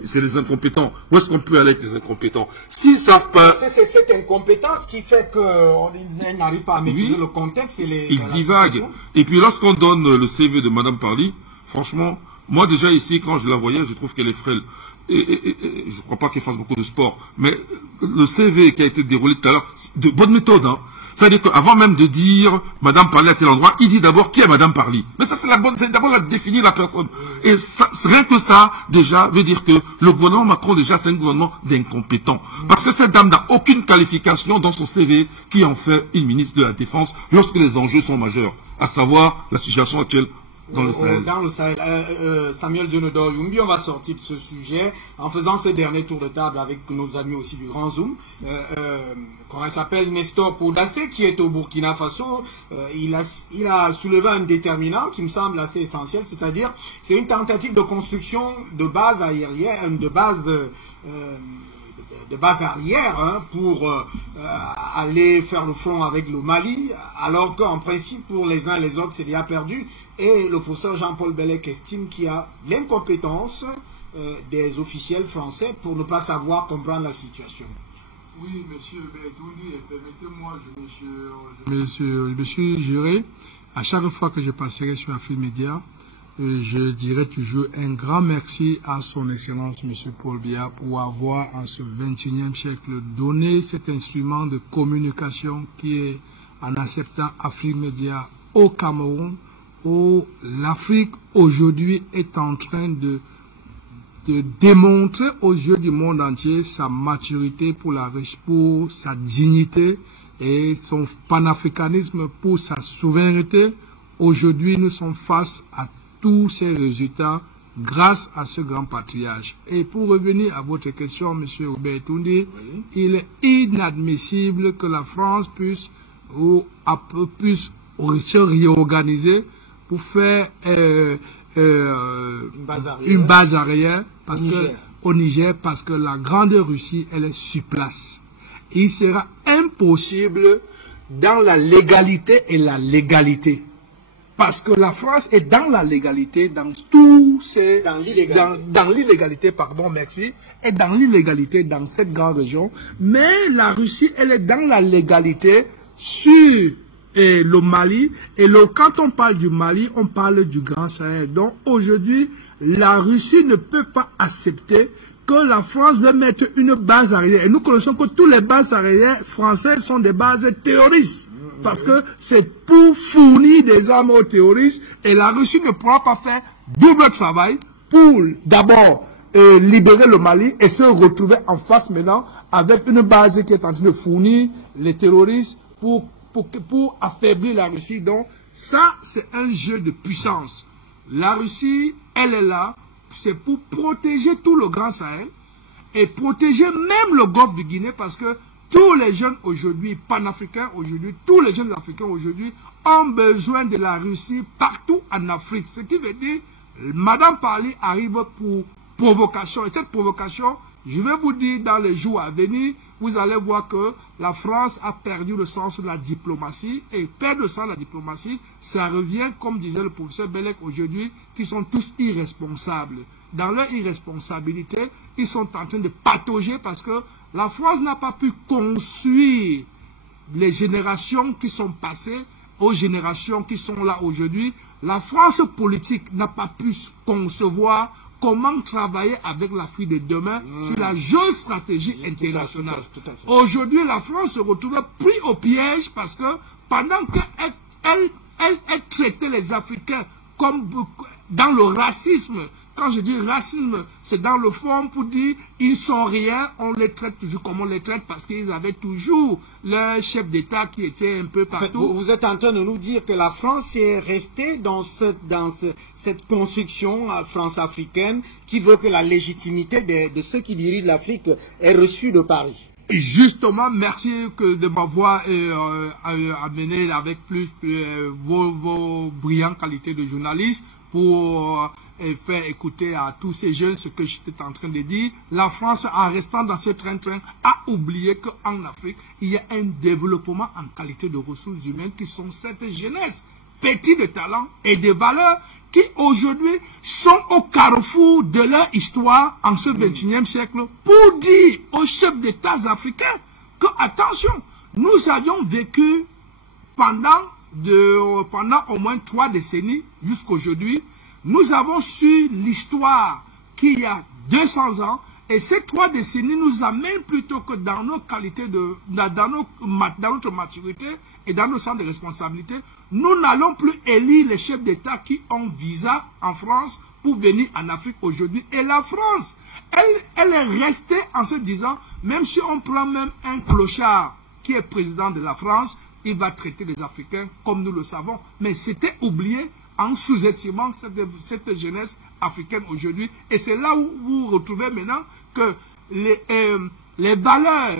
C'est les incompétents. Où est-ce qu'on peut aller avec les incompétents? S'ils ne savent pas... C'est cette incompétence qui fait qu'on n'arrive pas à maîtriser le contexte et les... Ils divaguent. Et puis lorsqu'on donne le CV de Madame Parly, franchement, moi déjà ici, quand je la voyais, je trouve qu'elle est frêle. Et je ne crois pas qu'elle fasse beaucoup de sport. Mais le CV qui a été déroulé tout à l'heure, de bonne méthode, hein. C'est-à-dire qu'avant même de dire Madame Parly à tel endroit, il dit d'abord qui est Madame Parly. Mais ça, c'est d'abord la définir la personne. Et ça, rien que ça, déjà, veut dire que le gouvernement Macron, déjà, c'est un gouvernement d'incompétents. Parce que cette dame n'a aucune qualification dans son CV qui en fait une ministre de la Défense lorsque les enjeux sont majeurs, à savoir la situation actuelle dans le Sahel. Dans le Sahel. Samuel Dionodor Yumbi, on va sortir de ce sujet en faisant ce dernier tour de table avec nos amis aussi du Grand Zoom. Comment s'appelle, Nestor Podassé, qui est au Burkina Faso. Il a soulevé un déterminant qui me semble assez essentiel, c'est-à-dire c'est une tentative de construction de base aérienne, de base arrière, hein, pour aller faire le front avec le Mali, alors qu'en principe pour les uns et les autres c'est déjà perdu. Et le professeur Jean-Paul Bellec estime qu'il y a l'incompétence des officiels français pour ne pas savoir comprendre la situation. Oui, monsieur Bertouli, permettez-moi, je me suis juré, à chaque fois que je passerai sur Afrique Média, je dirais toujours un grand merci à son Excellence, monsieur Paul Biya, pour avoir, en ce 21e siècle, donné cet instrument de communication qui est, en acceptant Afrique Média au Cameroun, où l'Afrique aujourd'hui est en train de démontrer aux yeux du monde entier sa maturité pour sa dignité et son panafricanisme pour sa souveraineté. Aujourd'hui, nous sommes face à tous ces résultats grâce à ce grand patriarche. Et pour revenir à votre question, M. Obertundi, oui, il est inadmissible que la France puisse se réorganiser pour faire une base arrière parce au Niger, parce que la grande Russie, elle est sur place. Il sera impossible dans la légalité et la légalité. Parce que la France est dans la légalité, dans tous ces... Dans l'illégalité, pardon, merci. Et dans l'illégalité dans cette grande région. Mais la Russie, elle est dans la légalité sur le Mali. Et quand on parle du Mali, on parle du Grand Sahel. Donc aujourd'hui, la Russie ne peut pas accepter que la France veut mettre une base arrière. Et nous connaissons que toutes les bases arrières françaises sont des bases terroristes. Parce que c'est pour fournir des armes aux terroristes et la Russie ne pourra pas faire double travail pour d'abord libérer le Mali et se retrouver en face maintenant avec une base qui est en train de fournir les terroristes pour affaiblir la Russie. Donc ça, c'est un jeu de puissance. La Russie, elle est là, c'est pour protéger tout le Grand Sahel et protéger même le golfe de Guinée parce que tous les jeunes aujourd'hui, panafricains aujourd'hui, tous les jeunes africains aujourd'hui ont besoin de la Russie partout en Afrique. Ce qui veut dire, Madame Parly arrive pour provocation. Et cette provocation, je vais vous dire dans les jours à venir, vous allez voir que la France a perdu le sens de la diplomatie. Et perdre le sens de la diplomatie, ça revient, comme disait le professeur Bellec aujourd'hui, qui sont tous irresponsables. Dans leur irresponsabilité, ils sont en train de patauger parce que la France n'a pas pu construire les générations qui sont passées aux générations qui sont là aujourd'hui. La France politique n'a pas pu concevoir comment travailler avec l'Afrique de demain sur la géostratégie internationale. Aujourd'hui, la France se retrouve pris au piège parce que pendant qu'elle traitait les Africains comme dans le racisme. Quand je dis racisme, c'est dans le fond pour dire ils sont rien, on les traite toujours comme on les traite parce qu'ils avaient toujours leur chef d'État qui était un peu partout. Vous êtes en train de nous dire que la France est restée dans cette construction France-africaine qui veut que la légitimité de ceux qui dirigent l'Afrique est reçue de Paris. Justement, merci de m'avoir amené avec plus vos brillantes qualités de journaliste pour faire écouter à tous ces jeunes ce que j'étais en train de dire. La France, en restant dans ce train-train, a oublié qu'en Afrique, il y a un développement en qualité de ressources humaines qui sont cette jeunesse pétris de talent et de valeurs qui aujourd'hui sont au carrefour de leur histoire en ce 21e siècle pour dire aux chefs d'État africains que, attention, nous avions vécu pendant au moins 3 décennies jusqu'aujourd'hui, nous avons su l'histoire qu'il y a 200 ans, et ces 3 décennies nous amènent plutôt que dans nos qualités, dans notre maturité et dans nos centres de responsabilité, nous n'allons plus élire les chefs d'État qui ont visa en France pour venir en Afrique aujourd'hui. Et la France, elle est restée en se disant, même si on prend même un clochard qui est président de la France, il va traiter les Africains comme nous le savons. Mais c'était oublié en sous-estimant cette jeunesse africaine aujourd'hui. Et c'est là où vous retrouvez maintenant que les valeurs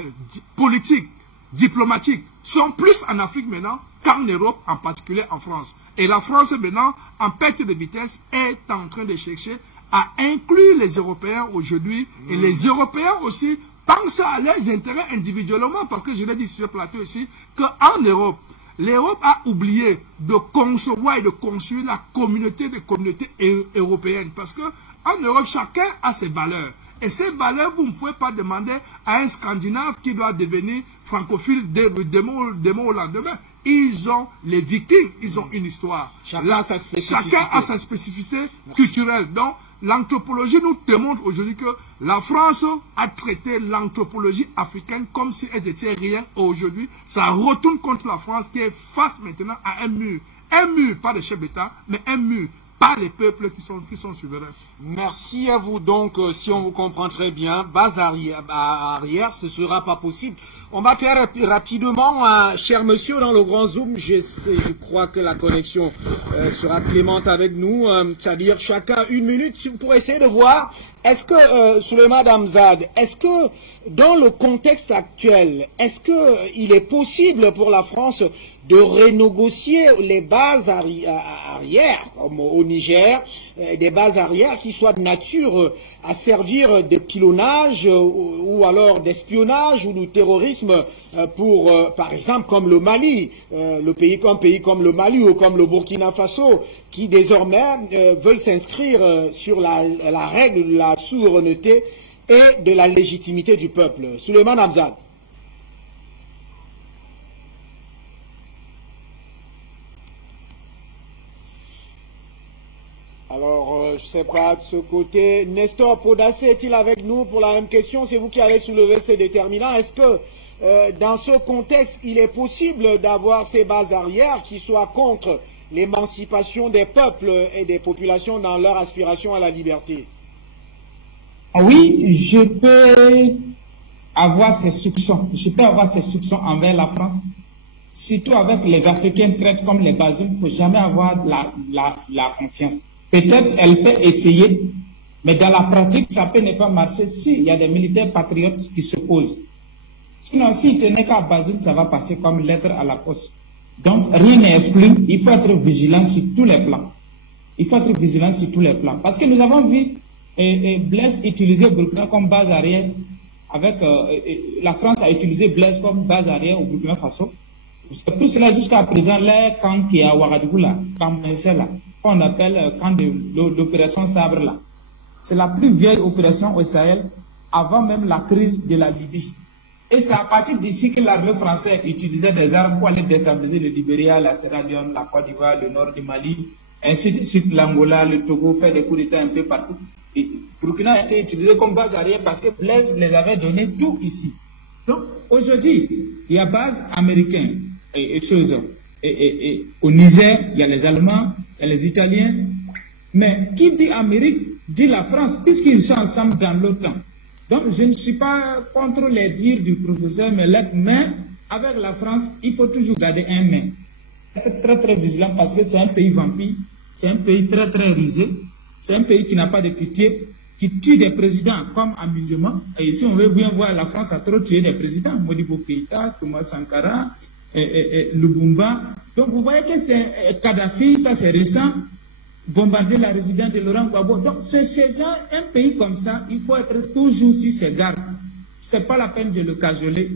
politiques, diplomatiques, sont plus en Afrique maintenant qu'en Europe, en particulier en France. Et la France maintenant, en perte de vitesse, est en train de chercher à inclure les Européens aujourd'hui. Et les Européens aussi pensent à leurs intérêts individuellement, parce que je l'ai dit sur le plateau aussi, qu'en Europe, l'Europe a oublié de concevoir et de construire la communauté des communautés européennes. Parce qu'en Europe, chacun a ses valeurs. Et ces valeurs, vous ne pouvez pas demander à un Scandinave qui doit devenir francophile demain au lendemain. Ils ont les Vikings, ils ont une histoire. Chacun a sa spécificité culturelle. Donc, l'anthropologie nous démontre aujourd'hui que la France a traité l'anthropologie africaine comme si elle n'était rien aujourd'hui. Ça retourne contre la France qui est face maintenant à un mur. Un mur, pas des chefs d'État, mais un mur, pas les peuples qui sont souverains. Merci à vous. Donc, si on vous comprend très bien, base arrière, ce ne sera pas possible. On va faire rapidement, cher monsieur, dans le grand zoom. Je crois que la connexion sera clémente avec nous. C'est-à-dire chacun 1 minute pour essayer de voir. Est-ce que, Souleymane Hamzad, est-ce que dans le contexte actuel, est-ce qu'il est possible pour la France de renégocier les bases arrière, comme au Niger, des bases arrière qui soient de nature à servir de pilonnage ou alors d'espionnage ou de terrorisme pour, par exemple, comme le Mali, un pays comme le Mali ou comme le Burkina Faso, qui désormais veulent s'inscrire sur la règle de la souveraineté et de la légitimité du peuple. Souleymane Hamzad. Alors, je ne sais pas de ce côté. Nestor Podacé est-il avec nous pour la même question? C'est vous qui allez soulever ces déterminants. Est-ce que dans ce contexte, il est possible d'avoir ces bases arrières qui soient contre l'émancipation des peuples et des populations dans leur aspiration à la liberté? Oui, je peux avoir ces soupçons. Je peux avoir ces soupçons envers la France. Surtout avec les Africains traités comme les bases, il ne faut jamais avoir la confiance. Peut-être elle peut essayer, mais dans la pratique, ça peut ne pas marcher s'il y a des militaires patriotes qui s'opposent. Sinon, s'il tenait qu'à Bazoum, ça va passer comme lettre à la poste. Donc, rien n'est exclu. Il faut être vigilant sur tous les plans. Il faut être vigilant sur tous les plans. Parce que nous avons vu Blaise utiliser Burkina comme base arrière. La France a utilisé Blaise comme base arrière au Burkina Faso. C'est plus cela jusqu'à présent, les camps qui est à Ouagadougou là, camp là, qu'on appelle camp de l'opération Sabre là. C'est la plus vieille opération au Sahel, avant même la crise de la Libye. Et c'est à partir d'ici que l'armée française utilisait des armes pour aller déstabiliser le Libéria, la Sierra Leone, la Côte d'Ivoire, le nord du Mali, ainsi de suite l'Angola, le Togo, fait des coups d'État un peu partout. Et Burkina a été utilisé comme base arrière parce que Blaise les avait donné tout ici. Donc aujourd'hui, il y a base américaine. Et au Niger, il y a les Allemands, il y a les Italiens. Mais qui dit Amérique, dit la France, puisqu'ils sont ensemble dans l'OTAN. Donc je ne suis pas contre les dires du professeur Melek, mais avec la France, il faut toujours garder un main. Être très très vigilant parce que c'est un pays vampire, c'est un pays très très rusé, c'est un pays qui n'a pas de pitié, qui tue des présidents comme amusement. Et ici on veut bien voir la France a trop tué des présidents, Modibo Keïta, Thomas Sankara, Lubumba. Donc vous voyez que c'est Kadhafi, ça c'est récent, bombarder la résidence de Laurent Gbagbo. Donc c'est gens, un pays comme ça, il faut être toujours sur ses gardes. C'est pas la peine de le cajoler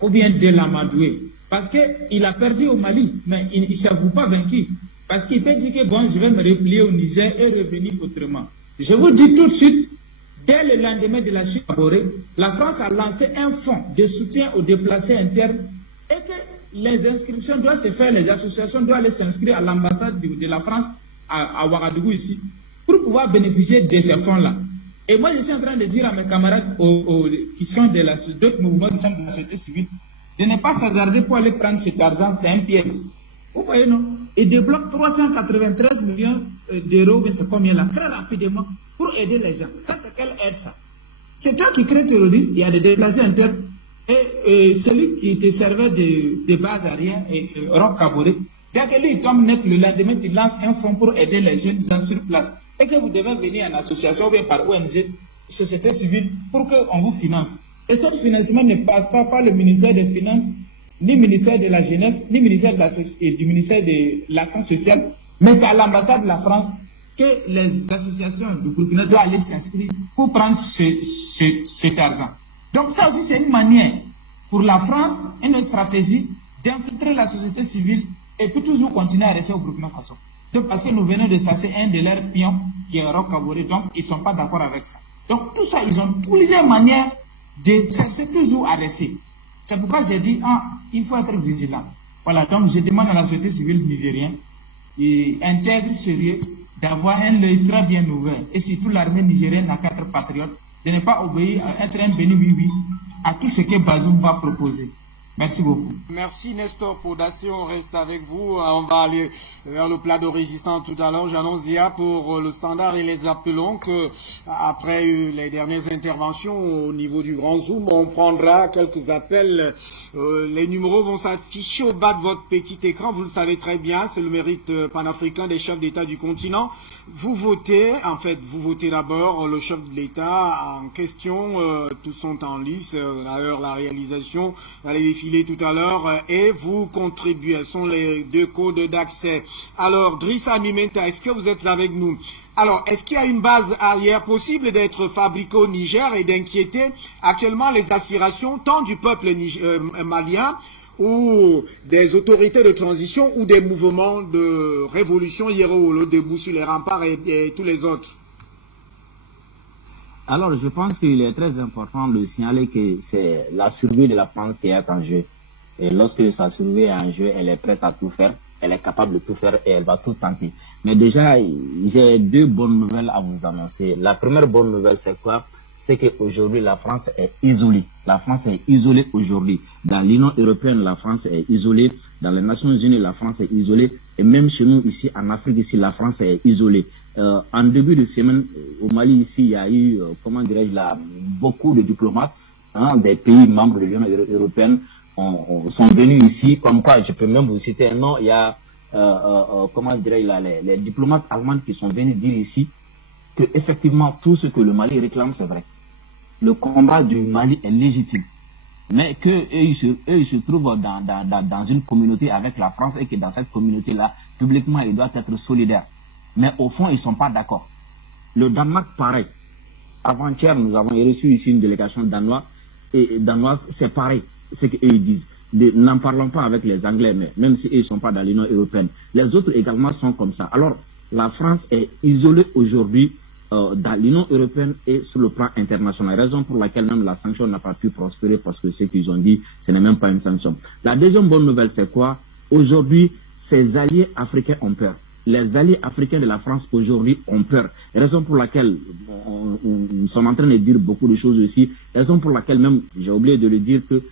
ou bien de l'amadouer. Parce qu'il a perdu au Mali, mais il ne s'avoue pas vaincu. Parce qu'il peut dire que bon, je vais me replier au Niger et revenir autrement. Je vous dis tout de suite, dès le lendemain de la chute Kaboré, la France a lancé un fonds de soutien aux déplacés internes et que les inscriptions doivent se faire, les associations doivent aller s'inscrire à l'ambassade de la France à Ouagadougou ici pour pouvoir bénéficier de ces fonds-là. Et moi, je suis en train de dire à mes camarades qui sont d'autres mouvements qui sont de la société civile de ne pas s'hasarder pour aller prendre cet argent, c'est un piège. Vous voyez, non? Ils débloquent 393 millions d'euros, mais c'est combien là? Très rapidement, pour aider les gens. Ça, c'est quelle aide ça? C'est toi qui crée terroriste, il y a des déplacés internes, et celui qui te servait de base à rien, Roch Kaboré, dès que lui tombe net le lendemain, tu lances un fonds pour aider les jeunes qui sont sur place. Et que vous devez venir en association ou bien par ONG, société civile, pour qu'on vous finance. Et ce financement ne passe pas par le ministère des Finances, ni ministère de la Jeunesse, ni ministère du ministère de l'Action sociale, mais c'est à l'ambassade de la France que les associations du Burkina doivent aller s'inscrire pour prendre cet argent. Donc ça aussi c'est une manière pour la France, une stratégie d'infiltrer la société civile et puis toujours continuer à rester au Burkina Faso. Donc parce que nous venons de chasser un de leurs pions qui est Roch Kaboré, donc ils ne sont pas d'accord avec ça. Donc tout ça, ils ont plusieurs manières de chercher toujours à rester. C'est pourquoi j'ai dit, il faut être vigilant. Voilà, donc je demande à la société civile nigérienne, intègre, sérieux, d'avoir un œil très bien ouvert. Et surtout l'armée nigérienne à 4 patriotes, de ne pas obéir, être un béni oui à tout ce que Bazoum va proposer. Merci beaucoup. Merci Nestor Podasio, on reste avec vous. On va aller vers le plat de résistance tout à l'heure. J'annonce déjà pour le standard et les appelons que après les dernières interventions au niveau du Grand Zoom, on prendra quelques appels. Les numéros vont s'afficher au bas de votre petit écran. Vous le savez très bien, c'est le mérite panafricain des chefs d'État du continent. Vous votez, en fait, vous votez d'abord le chef de l'État en question. Tous sont en lice. D'ailleurs, la réalisation va les défiler tout à l'heure et vous contribuez. Ce sont les 2 codes d'accès. Alors, Drissa Mimenta, est-ce que vous êtes avec nous? Alors, est-ce qu'il y a une base arrière possible d'être fabriquée au Niger et d'inquiéter actuellement les aspirations tant du peuple malien ou des autorités de transition ou des mouvements de révolution Yéro, debout sur les remparts et tous les autres? Alors, je pense qu'il est très important de signaler que c'est la survie de la France qui est en jeu. Et lorsque sa survie est en jeu, elle est prête à tout faire, elle est capable de tout faire et elle va tout tenter. Mais déjà, j'ai 2 bonnes nouvelles à vous annoncer. La première bonne nouvelle, c'est quoi? C'est qu'aujourd'hui, la France est isolée. La France est isolée aujourd'hui. Dans l'Union européenne, la France est isolée. Dans les Nations Unies, la France est isolée. Et même chez nous, ici, en Afrique, ici, la France est isolée. En début de semaine, au Mali, ici, il y a eu, comment dirais-je là, beaucoup de diplomates des pays membres de l'Union européenne sont venus ici. Comme quoi, je peux même vous citer un nom. Il y a, comment dirais-je là, les diplomates allemands qui sont venus dire ici que effectivement tout ce que le Mali réclame, c'est vrai. Le combat du Mali est légitime. Mais qu'eux, ils se trouvent dans une communauté avec la France et que dans cette communauté-là, publiquement, ils doivent être solidaires. Mais au fond, ils ne sont pas d'accord. Le Danemark, pareil. Avant-hier, nous avons reçu ici une délégation danoise, et danoise, c'est pareil, ce qu'ils disent. N'en parlons pas avec les Anglais, mais même si ils ne sont pas dans l'Union européenne. Les autres également sont comme ça. Alors, la France est isolée aujourd'hui dans l'Union européenne et sur le plan international. Raison pour laquelle même la sanction n'a pas pu prospérer parce que ce qu'ils ont dit, ce n'est même pas une sanction. La deuxième bonne nouvelle, c'est quoi? Aujourd'hui, ses alliés africains ont peur. Les alliés africains de la France aujourd'hui ont peur. Raison pour laquelle nous sommes en train de dire beaucoup de choses aussi. Raison pour laquelle même, j'ai oublié de le dire que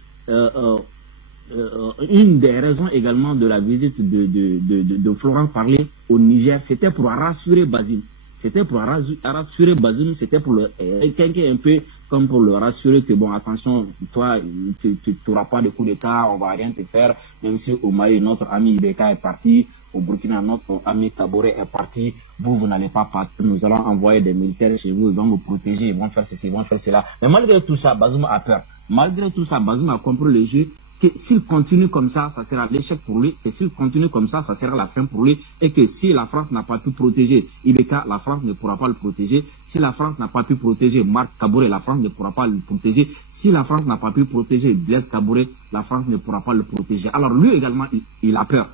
une des raisons également de la visite de Florent Parler au Niger, c'était pour rassurer Bazoum. C'était pour rassurer Bazoum, c'était pour le quelqu'un un peu comme pour le rassurer que bon, attention, toi, tu n'auras pas de coup d'État, on va rien te faire, même si au Mali, notre ami Ibeka est parti, au Burkina, notre ami Kaboré est parti, vous n'allez pas partir, nous allons envoyer des militaires chez vous, ils vont vous protéger, ils vont faire ceci, ils vont faire cela. Mais malgré tout ça, Bazoum a peur. Malgré tout ça, Bazoum a compris le jeu que s'il continue comme ça sera l'échec pour lui, que s'il continue comme ça sera la fin pour lui, et que si la France n'a pas pu protéger Ibeka, la France ne pourra pas le protéger. Si la France n'a pas pu protéger Marc Kaboré, la France ne pourra pas le protéger. Si la France n'a pas pu protéger Blaise Kaboré, la France ne pourra pas le protéger. Alors lui également, il a peur.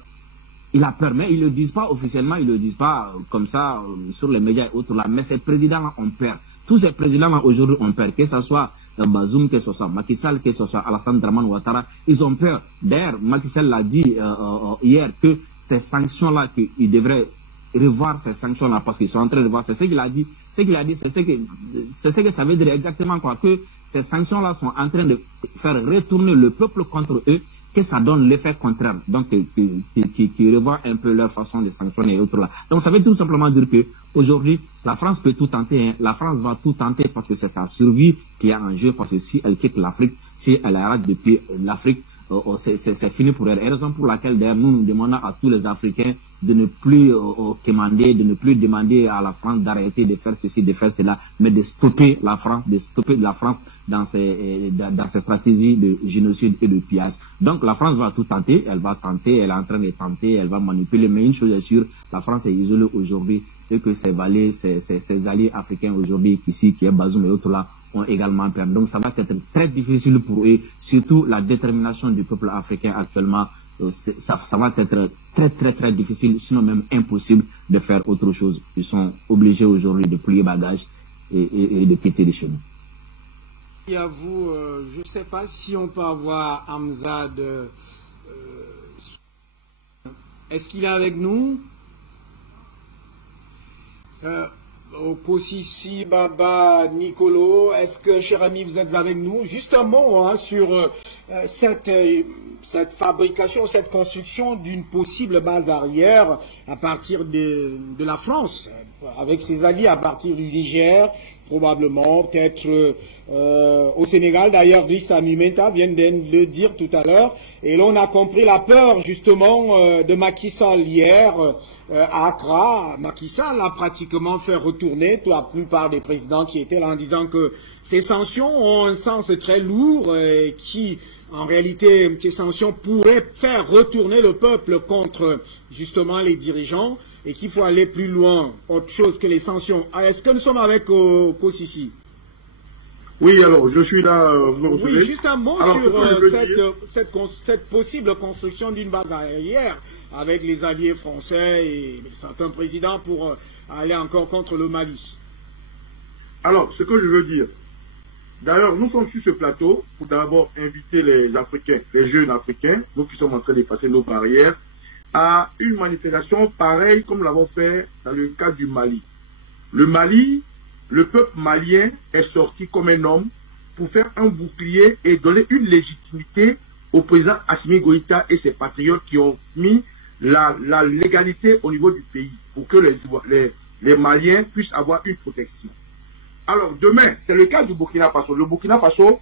Il a peur, mais ils ne le disent pas officiellement, ils ne le disent pas comme ça sur les médias et autres là. Mais ces présidents-là ont peur. Tous ces présidents-là aujourd'hui ont peur, que ce soit Bazoum, que ce soit Macky Sall, que ce soit Alassane Dramane Ouattara, ils ont peur. D'ailleurs, Macky Sall l'a dit hier que ces sanctions-là, qu'ils devraient revoir ces sanctions-là parce qu'ils sont en train de voir. C'est ce qu'il a dit. C'est ce que ça veut dire exactement quoi, que ces sanctions-là sont en train de faire retourner le peuple contre eux, que ça donne l'effet contraire, donc qui revoient un peu leur façon de sanctionner et autres là. Donc ça veut tout simplement dire que aujourd'hui la France peut tout tenter, hein. La France va tout tenter parce que c'est sa survie qui est en jeu, parce que si elle quitte l'Afrique, si elle arrête depuis l'Afrique, c'est fini pour elle. Et raison pour laquelle d'ailleurs nous demandons à tous les Africains de ne plus commander, de ne plus demander à la France d'arrêter de faire ceci, de faire cela, mais de stopper la France, dans ses stratégies de génocide et de pillage. Donc la France va tout tenter, elle est en train de tenter, elle va manipuler, mais une chose est sûre, la France est isolée aujourd'hui et que ses alliés africains aujourd'hui ici, qui est Bazoum et autres là, ont également perdu. Donc ça va être très difficile pour eux, surtout la détermination du peuple africain actuellement, ça va être très difficile, sinon même impossible de faire autre chose. Ils sont obligés aujourd'hui de plier bagages et de quitter les chemins. Et à vous, je ne sais pas si on peut avoir Hamzad. Est-ce qu'il est avec nous? Kosisi, Baba, Nicolo, est-ce que, cher ami, vous êtes avec nous? Juste un mot hein, sur cette fabrication, cette construction d'une possible base arrière à partir de la France, avec ses alliés à partir du Niger, probablement, peut-être au Sénégal. D'ailleurs, Rissa Mimenta vient de le dire tout à l'heure. Et là, on a compris la peur, justement, de Macky Sall hier à Accra. Macky Sall a pratiquement fait retourner la plupart des présidents qui étaient là en disant que ces sanctions ont un sens très lourd et qui, en réalité, ces sanctions pourraient faire retourner le peuple contre, justement, les dirigeants. Et qu'il faut aller plus loin, autre chose que les sanctions. Est-ce que nous sommes avec Kosisi? Oui, alors, je suis là, vous me recevez? Oui, juste un mot alors, sur cette possible construction d'une base aérienne avec les alliés français et certains présidents pour aller encore contre le Mali. Alors, ce que je veux dire, d'ailleurs, nous sommes sur ce plateau pour d'abord inviter les Africains, les jeunes Africains, nous qui sommes en train de passer nos barrières, à une manifestation pareille comme nous l'avons fait dans le cas du Mali. Le Mali, le peuple malien est sorti comme un homme pour faire un bouclier et donner une légitimité au président Assimi Goïta et ses patriotes qui ont mis la légalité au niveau du pays pour que les Maliens puissent avoir une protection. Alors demain, c'est le cas du Burkina Faso. Le Burkina Faso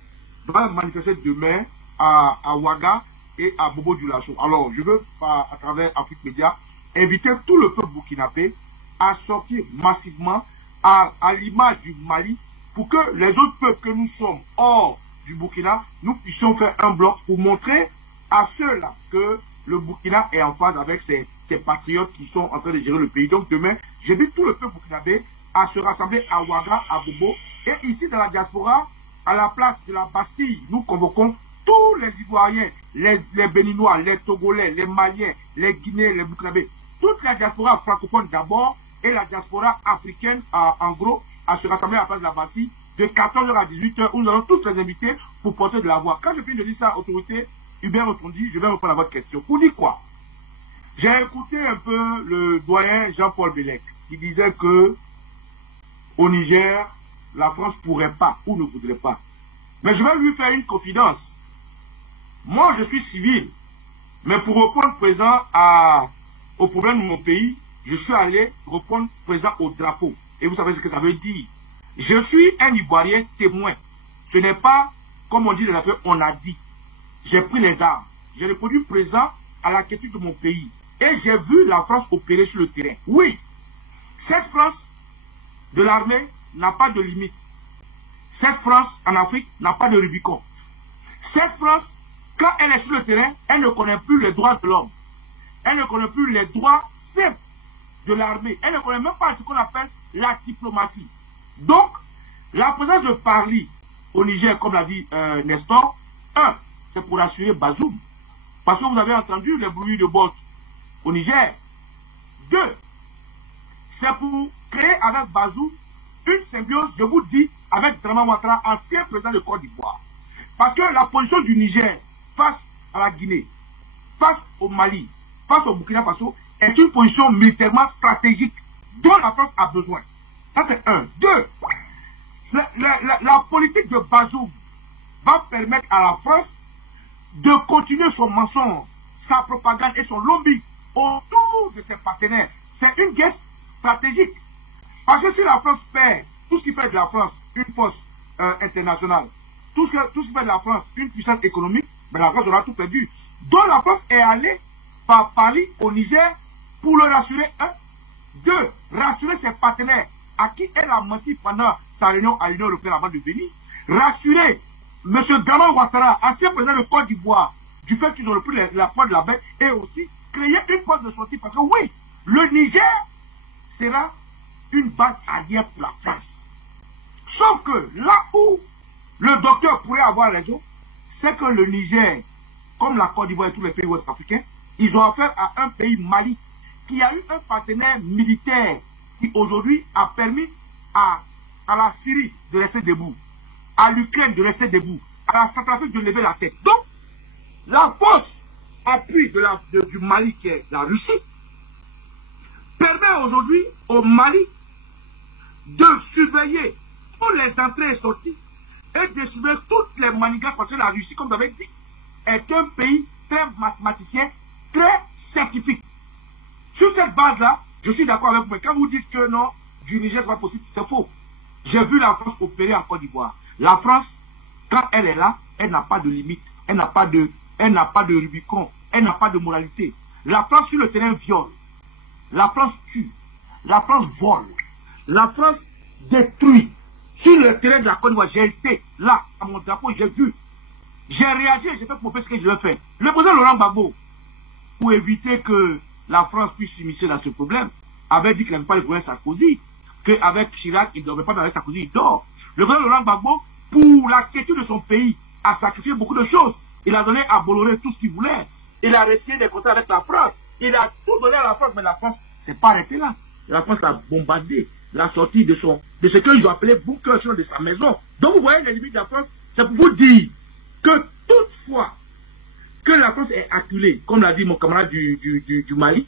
va manifester demain à Ouaga et à Bobo Dioulasso. Alors, je veux, à travers Afrique Média, inviter tout le peuple burkinabé à sortir massivement à l'image du Mali pour que les autres peuples que nous sommes hors du Burkina, nous puissions faire un bloc pour montrer à ceux-là que le Burkina est en phase avec ses patriotes qui sont en train de gérer le pays. Donc demain, j'invite tout le peuple burkinabé à se rassembler à Ouaga, à Bobo. Et ici, dans la diaspora, à la place de la Bastille, nous convoquons tous les Ivoiriens, les Béninois, les Togolais, les Maliens, les Guinéens, les Burkinabés, toute la diaspora francophone d'abord et la diaspora africaine en gros à se rassembler à la place de la Bastille de 14h à 18h où nous allons tous les inviter pour porter de la voix. Quand je finis de dire ça, autorité, Hubert répondit, je vais répondre à votre question. Pour dire quoi? J'ai écouté un peu le doyen Jean-Paul Bellec qui disait que au Niger, la France ne pourrait pas ou ne voudrait pas. Mais je vais lui faire une confidence. Moi, je suis civil, mais pour répondre présent au problème de mon pays, je suis allé répondre présent au drapeau. Et vous savez ce que ça veut dire. Je suis un Ivoirien témoin. Ce n'est pas, comme on dit les affaires, on a dit. J'ai pris les armes. J'ai répondu présent à la question de mon pays. Et j'ai vu la France opérer sur le terrain. Oui, cette France de l'armée n'a pas de limite. Cette France en Afrique n'a pas de Rubicon. Cette France, que quand elle est sur le terrain, elle ne connaît plus les droits de l'homme. Elle ne connaît plus les droits simples de l'armée. Elle ne connaît même pas ce qu'on appelle la diplomatie. Donc, la présence de Parly au Niger, comme l'a dit Nestor, c'est pour assurer Bazoum. Parce que vous avez entendu les bruits de bottes au Niger. 2, c'est pour créer avec Bazoum une symbiose, je vous dis, avec Draman Ouattara, ancien président de Côte d'Ivoire. Parce que la position du Niger face à la Guinée, face au Mali, face au Burkina Faso, est une position militairement stratégique dont la France a besoin. Ça, c'est 1. 2, la politique de Bazoum va permettre à la France de continuer son mensonge, sa propagande et son lobby autour de ses partenaires. C'est une guerre stratégique. Parce que si la France perd tout ce qui fait de la France une force internationale, tout ce qui fait de la France une puissance économique, ben la France aura tout perdu. Donc la France est allée par Paris au Niger pour le rassurer. 1. 2, rassurer ses partenaires à qui elle a menti pendant sa réunion à l'Union européenne avant de venir. Rassurer M. Draman Ouattara, ancien président de Côte d'Ivoire, du fait qu'ils ont pris la poids de la bête, et aussi créer une porte de sortie. Parce que oui, le Niger sera une base arrière pour la France. Sauf que là où le docteur pourrait avoir raison, c'est que le Niger, comme la Côte d'Ivoire et tous les pays ouest-africains, ils ont affaire à un pays, Mali, qui a eu un partenaire militaire qui aujourd'hui a permis à la Syrie de rester debout, à l'Ukraine de rester debout, à la Centrafrique de lever la tête. Donc, la force appui du Mali, qui est la Russie, permet aujourd'hui au Mali de surveiller toutes les entrées et sorties et de surveiller toutes les manigances, parce que la Russie, comme vous avez dit, est un pays très mathématicien, très scientifique. Sur cette base-là, je suis d'accord avec vous, mais quand vous dites que non, du Niger, ce n'est pas possible, c'est faux. J'ai vu la France opérer en Côte d'Ivoire. La France, quand elle est là, elle n'a pas de limite, elle n'a pas de Rubicon, elle n'a pas de moralité. La France sur le terrain viole, la France tue, la France vole, la France détruit. Sur le terrain de la Côte d'Ivoire, j'ai été là, à mon drapeau, j'ai vu, j'ai réagi, j'ai fait pour ce que je le fais. Le président Laurent Gbagbo, pour éviter que la France puisse s'immiscer dans ce problème, avait dit qu'il n'avait pas de problème Sarkozy, qu'avec Chirac, il ne devait pas dans Sarkozy, il dort. Le président Laurent Gbagbo, pour la quiétude de son pays, a sacrifié beaucoup de choses. Il a donné à Bolloré tout ce qu'il voulait. Il a resté des contrats avec la France. Il a tout donné à la France, mais la France ne s'est pas arrêtée là. La France l'a bombardé, l'a sorti de ce qu'ils ont appelé bunker de sa maison. Donc vous voyez les limites de la France, c'est pour vous dire que toutefois que la France est acculée, comme l'a dit mon camarade du Mali,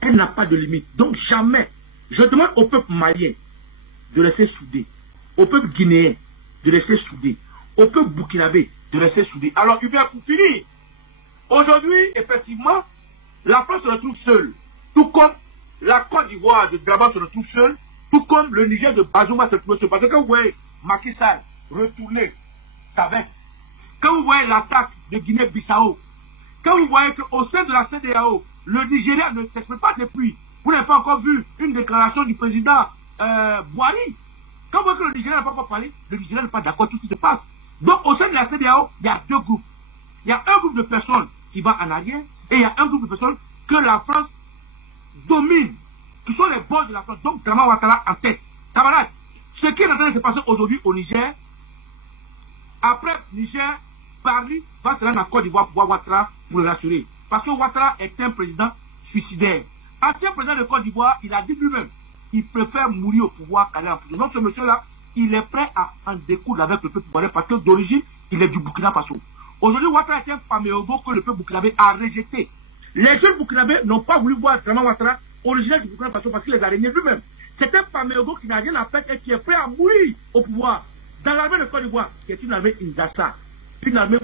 elle n'a pas de limite. Donc jamais, je demande au peuple malien de rester soudé, au peuple guinéen de rester soudé, au peuple burkinabé de rester soudé. Alors Hubert, pour finir, aujourd'hui, effectivement, la France se retrouve seule, tout comme la Côte d'Ivoire de Draman se retrouve seule, tout comme le Niger de Bazoum se retrouve seul. Parce que vous voyez Macky Sall retourner sa veste, quand vous voyez l'attaque de Guinée-Bissau, quand vous voyez qu'au sein de la CEDEAO, le Nigeria ne s'exprime pas depuis, vous n'avez pas encore vu une déclaration du président Boari. Quand vous voyez que le Nigeria n'a pas encore parlé, le Nigeria n'est pas d'accord tout ce qui se passe. Donc au sein de la CEDEAO, il y a deux groupes. Il y a un groupe de personnes qui va en arrière et il y a un groupe de personnes que la France domine, qui sont les boss de la France. Donc Draman Ouattara en tête. Camarades, ce qui est en train de se passer aujourd'hui au Niger, après Niger, Paris va se rendre en Côte d'Ivoire pour voir Ouattara pour le rassurer. Parce que Ouattara est un président suicidaire. Ancien président de Côte d'Ivoire, il a dit lui-même, il préfère mourir au pouvoir qu'aller en prison. Donc ce monsieur-là, il est prêt à en découdre avec le peuple ivoirien parce que d'origine, il est du Burkina Faso. Aujourd'hui, Ouattara est un paméogo que le peuple burkinabé a rejeté. Les jeunes burkinabés n'ont pas voulu voir Draman Ouattara originaire du Burkina Faso parce qu'il les a régnés lui-même. C'est un paméogo qui n'a rien à faire et qui est prêt à mourir au pouvoir. Dans l'armée de Côte d'Ivoire, qui est une armée Inzassa, une armée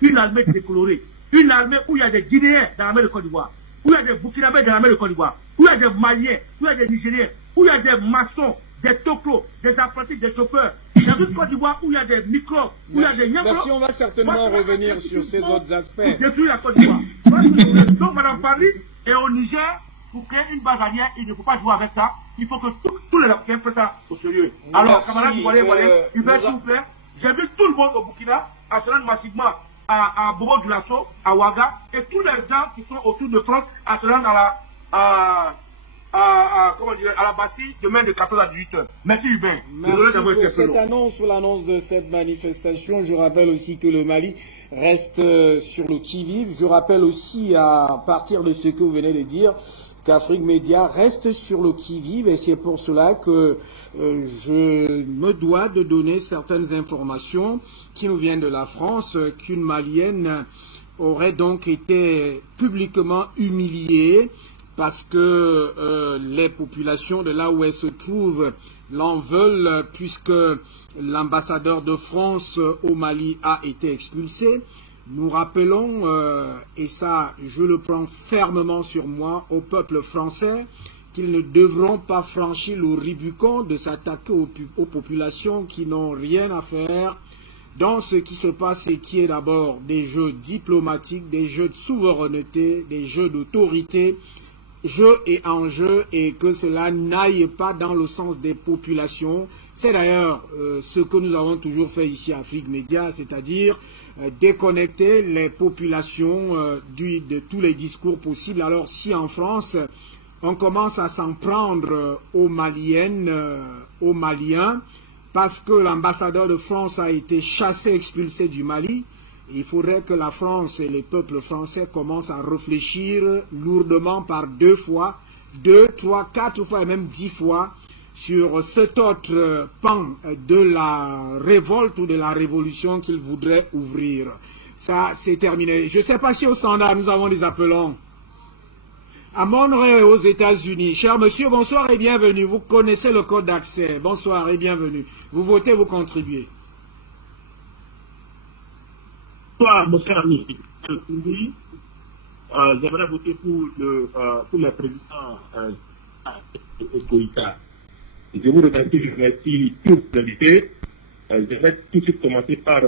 une armée décolorée, une armée où il y a des Guinéens dans l'armée de Côte d'Ivoire, où il y a des Burkinabés dans l'armée de Côte d'Ivoire, où il y a des Maliens, où il y a des Nigériens, où il y a des maçons, des toclos, des apprentis, des chauffeurs. Dans une Côte d'Ivoire où il y a des microbes, où il y a des nyanglos. Merci, on va certainement revenir sur ces autres aspects. Pour détruire la Côte d'Ivoire. Donc, Madame Paris et au Niger, pour créer une base arrière, il ne faut pas jouer avec ça. Il faut que tous les Africains prennent ça au sérieux. Alors, camarades, Hubert, s'il vous plaît, j'invite tout le monde au Burkina à se rendre massivement à Bobo Dioulasso, à Ouaga, et tous les gens qui sont autour de France à se rendre à la Bastille demain de 14 à 18 heures. Merci Hubert. Merci pour cette annonce ou l'annonce de cette manifestation. Je rappelle aussi que le Mali reste sur le qui-vive. Je rappelle aussi, à partir de ce que vous venez de dire, qu'Afrique Média reste sur le qui-vive, et c'est pour cela que je me dois de donner certaines informations qui nous viennent de la France, qu'une Malienne aurait donc été publiquement humiliée parce que les populations de là où elles se trouvent l'en veulent, puisque l'ambassadeur de France au Mali a été expulsé. Nous rappelons, et ça je le prends fermement sur moi, au peuple français, qu'ils ne devront pas franchir le Rubicon de s'attaquer aux populations qui n'ont rien à faire dans ce qui se passe et qui est d'abord des jeux diplomatiques, des jeux de souveraineté, des jeux d'autorité, jeu et enjeu, et que cela n'aille pas dans le sens des populations. C'est d'ailleurs ce que nous avons toujours fait ici à Afrique Média, c'est-à-dire déconnecter les populations de tous les discours possibles. Alors si en France, on commence à s'en prendre aux Maliennes, aux Maliens, parce que l'ambassadeur de France a été chassé, expulsé du Mali, il faudrait que la France et les peuples français commencent à réfléchir lourdement par 2 fois, 2, 3, 4 fois et même 10 fois sur cet autre pan de la révolte ou de la révolution qu'ils voudraient ouvrir. Ça, c'est terminé. Je ne sais pas si au standard nous avons des appelants. À Monterey, aux États-Unis. Cher monsieur, bonsoir et bienvenue. Vous connaissez le code d'accès. Bonsoir et bienvenue. Vous votez, vous contribuez. Bonsoir, mon cher ami. J'aimerais voter pour le président Goïta. Je vous remercie, je remercie tous les invités. Je vais tout de suite commencer par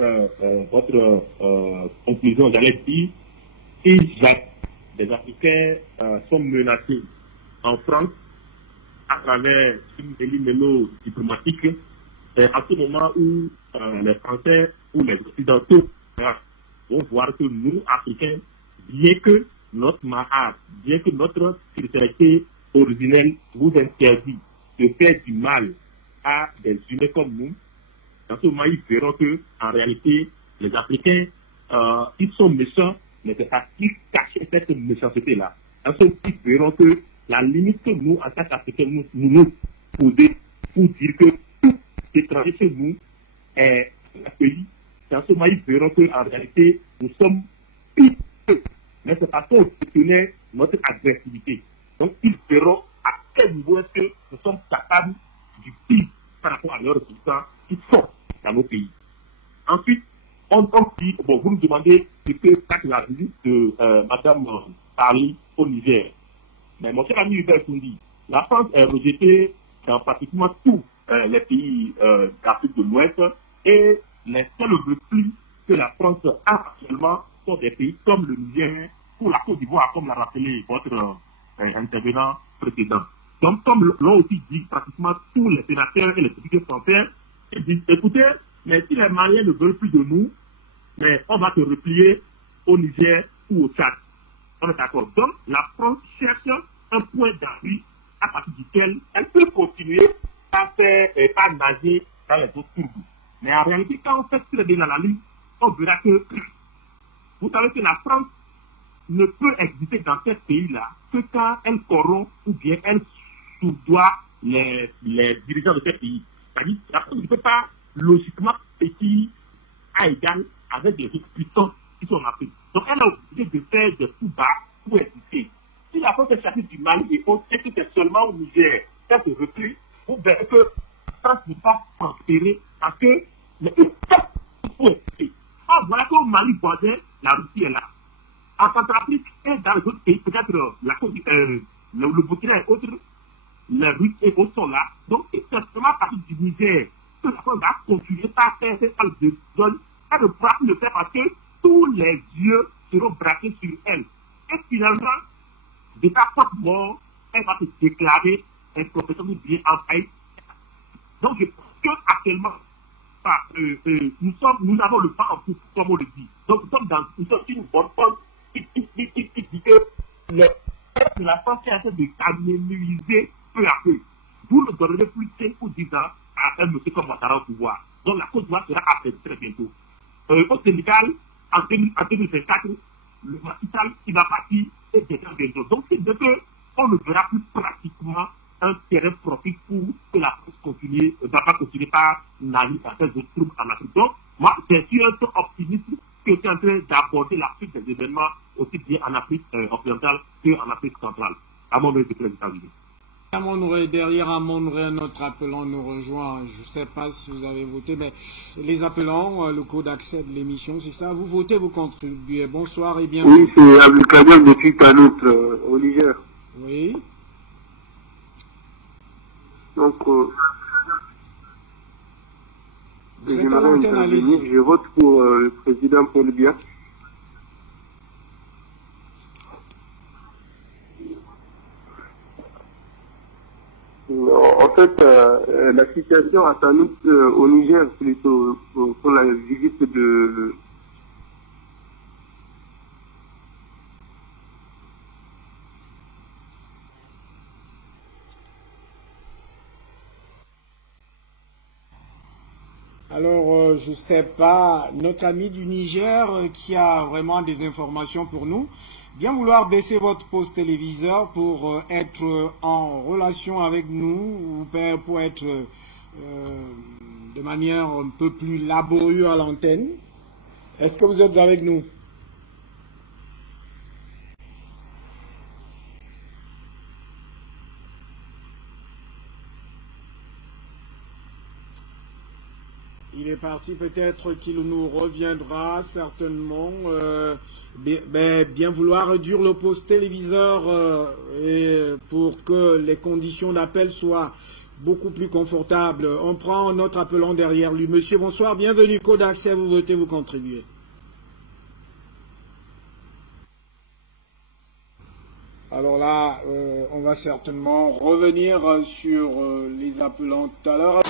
votre conclusion. J'allais dire, si des Africains sont menacés en France à travers une élimino diplomatique, c'est à ce moment où les Français ou les Occidentaux vont voir que nous, Africains, bien que notre mahab, bien que notre spiritualité originelle vous interdit de faire du mal à des humains comme nous, dans ce moment, ils verront que, en réalité, les Africains, ils sont méchants, mais c'est parce qu'ils cachent cette méchanceté-là. Dans ce moment, ils verront que la limite que nous, en tant qu'Africains, nous poser pour dire que tout étranger chez nous est un pays. Dans ce moment, ils verront qu'en réalité, nous sommes pires. Mais c'est parce qu'on détenait notre agressivité. Donc, ils verront à quel niveau est-ce que nous sommes capables du pire par rapport à leurs résultats qui sont dans nos pays. Ensuite, on dit, bon, vous nous demandez ce que c'est la visite de Mme Paris au Niger. Mais mon cher ami Hubert Toundi, la France est rejetée dans pratiquement tous les pays d'Afrique de l'Ouest, et les seuls replis que la France a actuellement sont des pays comme le Niger ou la Côte d'Ivoire, comme l'a rappelé votre intervenant précédent. Donc, comme l'ont aussi dit pratiquement tous les sénateurs et les députés français, ils disent, écoutez, mais si les Maliens ne veulent plus de nous, mais on va se replier au Niger ou au Tchad. On est d'accord. Donc, la France cherche un point d'appui à partir duquel elle peut continuer à faire, à nager dans les eaux turbules. Mais en réalité, quand on fait très bien l'analyse, on verra que, vous savez que la France ne peut exister dans ce pays-là que quand elle corrompt ou bien elle soudoie les dirigeants de ce pays. C'est-à-dire que la France ne peut pas logiquement petit à égal avec des risques puissants qui sont en Afrique. Donc elle a obligé de faire des coups bas pour exister. Si la France est chassée du Mali et autres, et que c'est seulement au Niger, ça se replie, vous verrez que la France ne peut pas prospérer parce que mais il faut exister. Ah, voilà qu'au Mali voisin, la Russie est là. En Centrafrique et dans les autres pays, peut-être le Burkina et autres, les Russes et autres sont là. Donc, c'est seulement à partir du Niger que la France va continuer à faire cette phase de zone. Elle ne pourra plus le faire parce que tous les yeux seront braqués sur elle. Et finalement, de sa propre mort, elle va se déclarer un professeur bien en faillite. Donc, je pense qu'actuellement, pas, nous avons le pas en tout, comme on le dit. Donc nous sommes une bonne forme qui dit que la France est en train de s'amélioriser peu à peu. Vous ne donnerez plus 5 ou 10 ans à un monsieur comme Ouattara au pouvoir. Donc la Côte d'Ivoire sera affaiblie très bientôt. Au Sénégal, en 2024, le Macky-Sall qui va partir est déjà bientôt. Donc c'est de que on ne verra plus pratiquement un terrain propice pour que la France continue, ne va pas continuer par nager à faire des troubles en Afrique. Donc, moi, je suis un peu optimiste que c'est en train d'aborder l'Afrique des événements aussi bien en Afrique occidentale qu'en Afrique centrale. À mon avis, c'est les États-Unis. Derrière Amonré, notre appelant nous rejoint. Je ne sais pas si vous avez voté, mais les appelants, le code d'accès de l'émission, c'est ça. Vous votez, vous contribuez. Bonsoir et bienvenue. Oui, c'est Abdelkader depuis Tanout, au Niger. Oui. Donc, vous êtes à l'antenne, allez-y. Je vote pour le président Paul Biya. En fait, la situation à Tanout au Niger, plutôt pour la visite de... Alors, je ne sais pas, notre ami du Niger qui a vraiment des informations pour nous, bien vouloir baisser votre poste téléviseur pour être en relation avec nous ou pour être de manière un peu plus laborieuse à l'antenne. Est-ce que vous êtes avec nous? Il est parti, peut-être qu'il nous reviendra certainement. Bien vouloir réduire le poste téléviseur pour que les conditions d'appel soient beaucoup plus confortables. On prend notre appelant derrière lui. Monsieur, bonsoir, bienvenue. Code d'accès, vous votez, vous contribuez. Alors là, on va certainement revenir sur les appelants tout à l'heure.